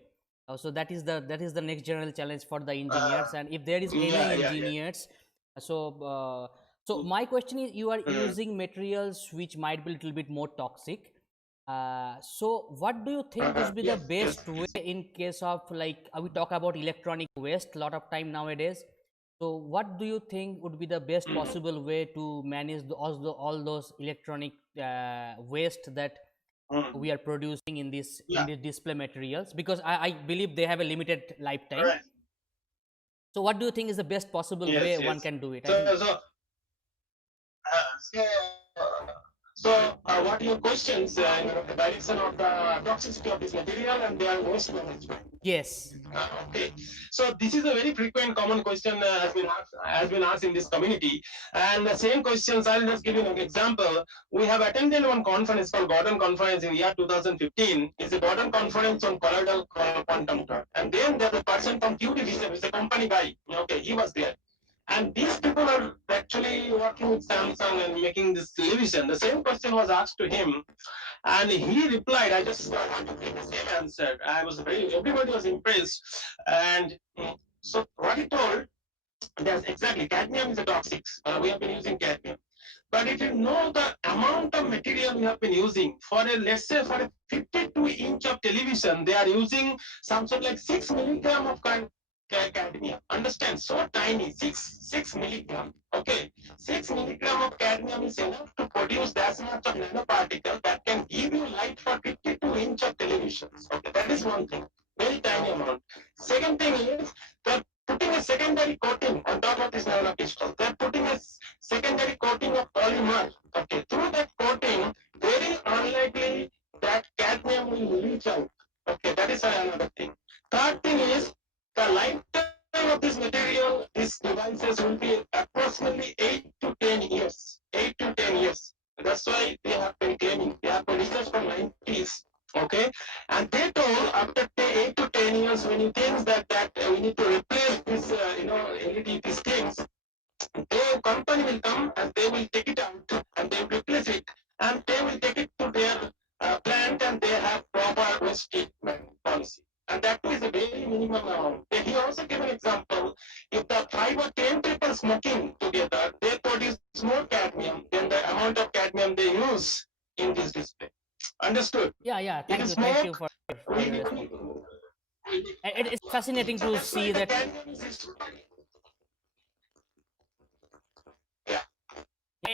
So that is the next general challenge for the engineers. And if there is any engineers, so my question is, you are using materials which might be a little bit more toxic. So what do you think would be the best way in case of, like, we talk about electronic waste a lot of time nowadays? So what do you think would be the best possible way to manage all those electronic waste that we are producing in this in the display materials? Because I believe they have a limited lifetime. Right. So what do you think is the best possible way one can do it? So what are your questions in the direction of the toxicity of this material and their waste management? Yes. Okay. So this is a very frequent common question has been asked in this community. And the same questions, I'll just give you an example. We have attended one conference called Gordon Conference in year 2015. It's a Gordon Conference on colloidal quantum dot. And then there's a person from QT, who's a company guy. Okay, he was there. And these people are actually working with Samsung and making this television. The same question was asked to him, and he replied, I just want to give the same answer. Everybody was impressed. And so what he told, that's exactly, cadmium is a toxic. We have been using cadmium. But if you know the amount of material we have been using, let's say for a 52-inch of television, they are using something like 6 milligram of cadmium. Understand? So tiny, 6 milligram. Okay, 6 milligram of cadmium is enough to produce that much of nanoparticle that can give you light for 52-inch of televisions. Okay, that is one thing. Very tiny amount. Second thing is they're putting a secondary coating on top of this nanocrystal. They're putting a secondary coating of polymer. Okay, through that coating, very unlikely that cadmium will leach out. Okay, that is another thing. Third thing is the lifetime of this material, these devices will be approximately 8 to 10 years. 8 to 10 years. That's why they have been claiming. They have been research from 90s. Okay, and they told after 8 to 10 years, when you think that we need to replace this, LED, these things, their company will come and they will take it out and they will replace it, and they will take it to their plant, and they have proper waste treatment policy. And that is a very minimum amount. He also gave an example. If the 5 or 10 people smoking together, they produce more cadmium than the amount of cadmium they use in this display. Understood? Yeah. Thank you for your response. It's fascinating to see that.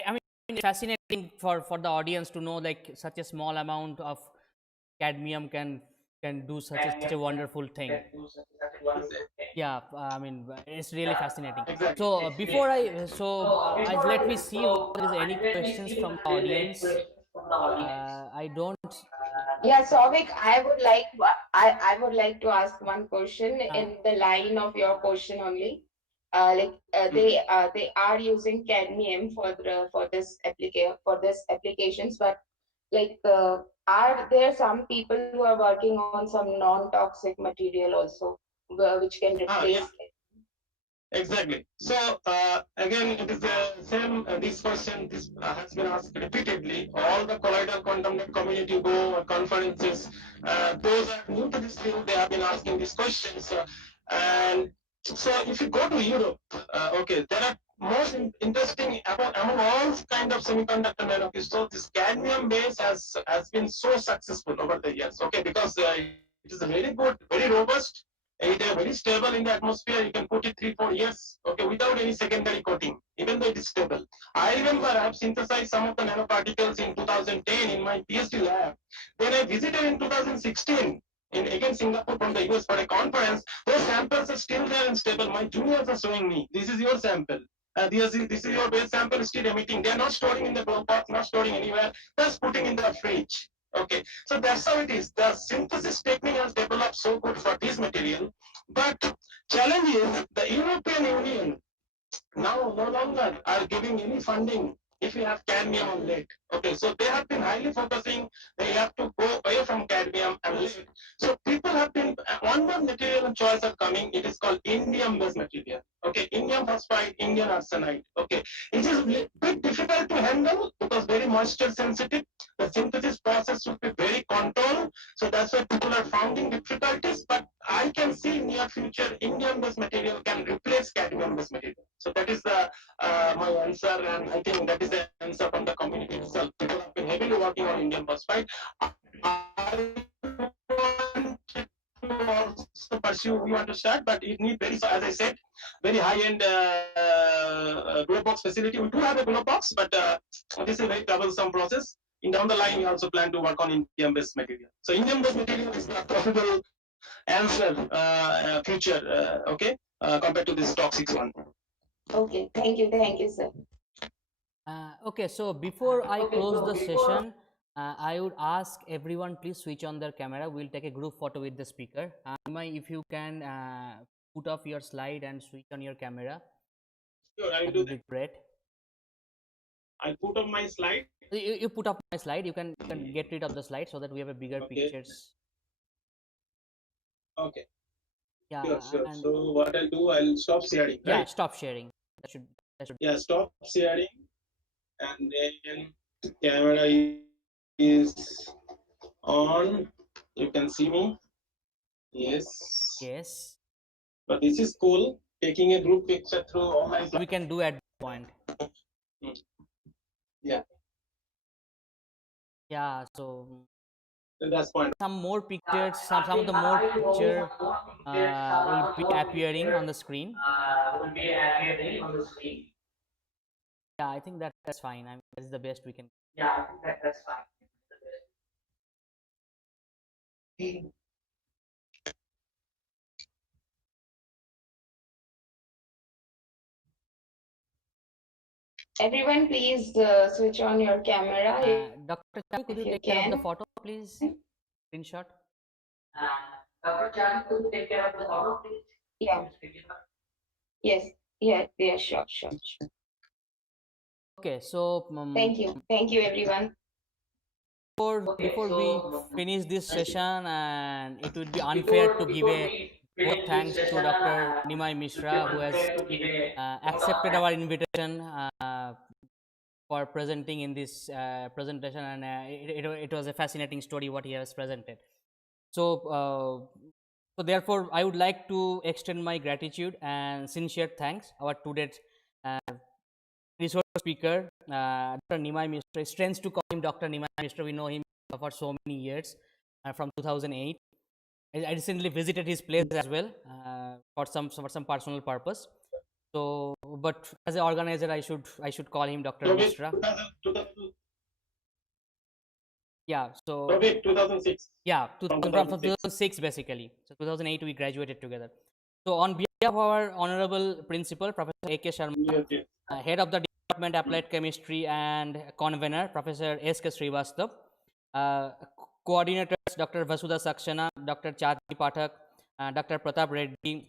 I mean, it's fascinating for the audience to know, like, such a small amount of cadmium can do such a wonderful thing. Yeah, I mean, it's really fascinating. So before let me see if there is any questions from the audience. I don't. Yeah, Souvik, I would like to ask one question in the line of your question only. They are using cadmium for this applications, but are there some people who are working on some non-toxic material also, which can replace it? Exactly. So again, it is the same. This question has been asked repeatedly. All the colloidal quantum community go conferences. Those are new to this field. They have been asking these questions. And so, if you go to Europe, okay, there are most interesting among all kind of semiconductor nanocrystals, this cadmium base has been so successful over the years. Okay, because it is a very good, very robust. It is very stable in the atmosphere. You can put it 3-4 years, okay, without any secondary coating, even though it is stable. I remember I have synthesized some of the nanoparticles in 2010 in my PhD lab. Then I visited in 2016 in again Singapore from the US for a conference. Those samples are still there and stable. My juniors are showing me, this is your sample. This is your base sample still emitting. They are not storing in the glow box, not storing anywhere, just putting in the fridge. Okay, so that's how it is. The synthesis technique has developed so good for this material, but challenge is the European Union now no longer are giving any funding if you have cadmium or lead. Okay, so they have been highly focusing, they have to go away from cadmium and lead. So people have been, one more material choice are coming, it is called indium based material. Okay, indium phosphide, indium arsenide. Okay, it is a bit difficult to handle because very moisture sensitive. The synthesis process should be very controlled. So that's why people are finding difficulties. But I can see in near future indium based material can replace cadmium based material. So that is the my answer, and I think that is the answer from the community itself. People have been heavily working on indium phosphide. I also pursue, we want to start, but it needs very, as I said, very high-end glow box facility. We do have a glow box, but this is a very troublesome process. In down the line, we also plan to work on indium-based material. So indium-based material is the possible answer future, okay, compared to this toxic one. Okay, thank you, sir. Okay, so before I close the session, I would ask everyone please switch on their camera. We'll take a group photo with the speaker. Nimai, if you can put off your slide and switch on your camera, Sure, I will that do would that. be great. I put up my slide. You put up my slide. You can get rid of the slide so that we have a bigger pictures. Okay. Yeah. Sure. So what I'll do, I'll stop sharing. Yeah, right? stop sharing. That should. Yeah, stop sharing, and then camera is on. You can see me. Yes. Yes. But this is cool. Taking a group picture through online. We can do at this point. Yeah. Yeah. So that's point. some more pictures. Some of the more picture will be appearing on the screen. Yeah, I think that's fine. I mean, that's the best we can. Yeah, I think that's fine. Everyone, please switch on your camera. Dr. Chavi, could you you take care of the can. photo, please? Screenshot. Dr. Chavi, could you take care of the photo, please? Yeah. Yes. Yeah. Sure. Okay, so thank you, everyone. Before we finish this session, and it would be unfair to give a vote thanks to Dr. Nimai Mishra, who has accepted our invitation for presenting in this presentation, and it was a fascinating story what he has presented. So, so therefore, I would like to extend my gratitude and sincere thanks our today's resource speaker, Dr. Nimai Mishra. It's strange to call him Dr. Nimai Mishra. We know him for so many years, from 2008. I recently visited his place as well for some personal purpose. So, but as an organizer, I should call him Dr. Mishra. Yeah. So 2006. Yeah, from 2006 basically. So 2008 we graduated together. So on behalf of our honorable principal, Professor A.K. Sharma, head of the Department Applied Chemistry and convener, Professor S.K. Srivastav, coordinators Dr. Vasudha Saxena, Dr. Chadri Pathak, Dr. Pratap Reddy,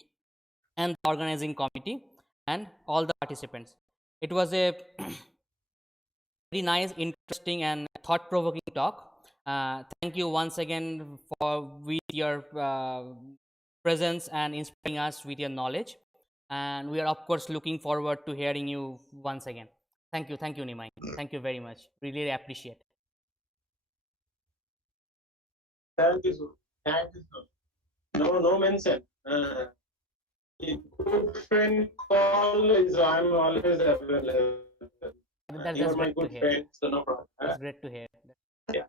and the organizing committee, and all the participants. It was a very nice, interesting, and thought-provoking talk. Thank you once again with your presence and inspiring us with your knowledge. And we are of course looking forward to hearing you once again. Thank you, Nimai. Thank you very much. Really appreciate. Thank you, sir. No mention. If good friend call is, I'm always available. That's You're my great to good hear. friend, so no problem. That's great to hear. Yeah.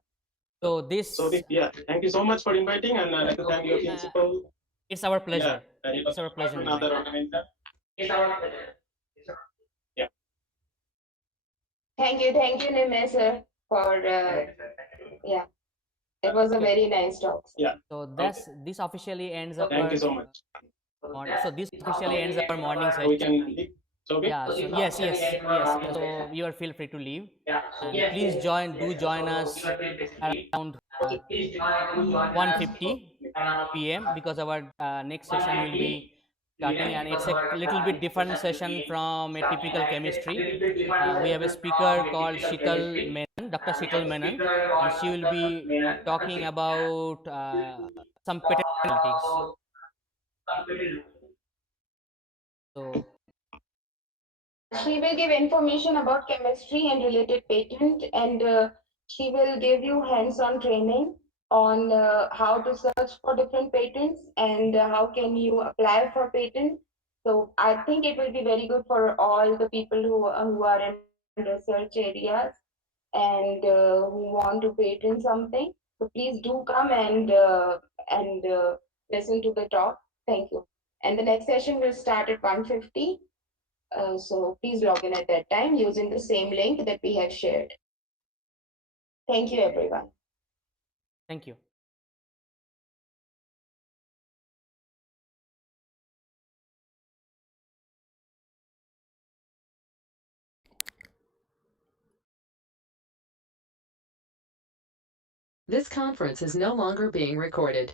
So this, So yeah, thank you so much for inviting, and I'd like to thank your principal. it's our pleasure. Yeah, It's our pleasure, Nimai. another organizer. Yeah. Thank you, Nimai sir, for yeah. It was a Okay. very nice talk. Yeah. So that's this officially ends our. Thank you so much. So this officially ends our morning So we session. can leave. So okay. Yeah. So yes. So you are feel free to leave, and please join us around 1:50 p.m. because our next session will be starting, and it's a little bit different session from a typical chemistry. We have a speaker called Sheetal Menon, Dr. Sheetal Menon, and she will be talking about some patent analytics. So She will give information about chemistry and related patent, and she will give you hands-on training on how to search for different patents and how can you apply for patent. So I think it will be very good for all the people who are in research areas and who want to patent something. So please do come and listen to the talk. Thank you. And the next session will start at 1:50. So please log in at that time using the same link that we have shared. Thank you, everyone. thank you. This conference is no longer being recorded.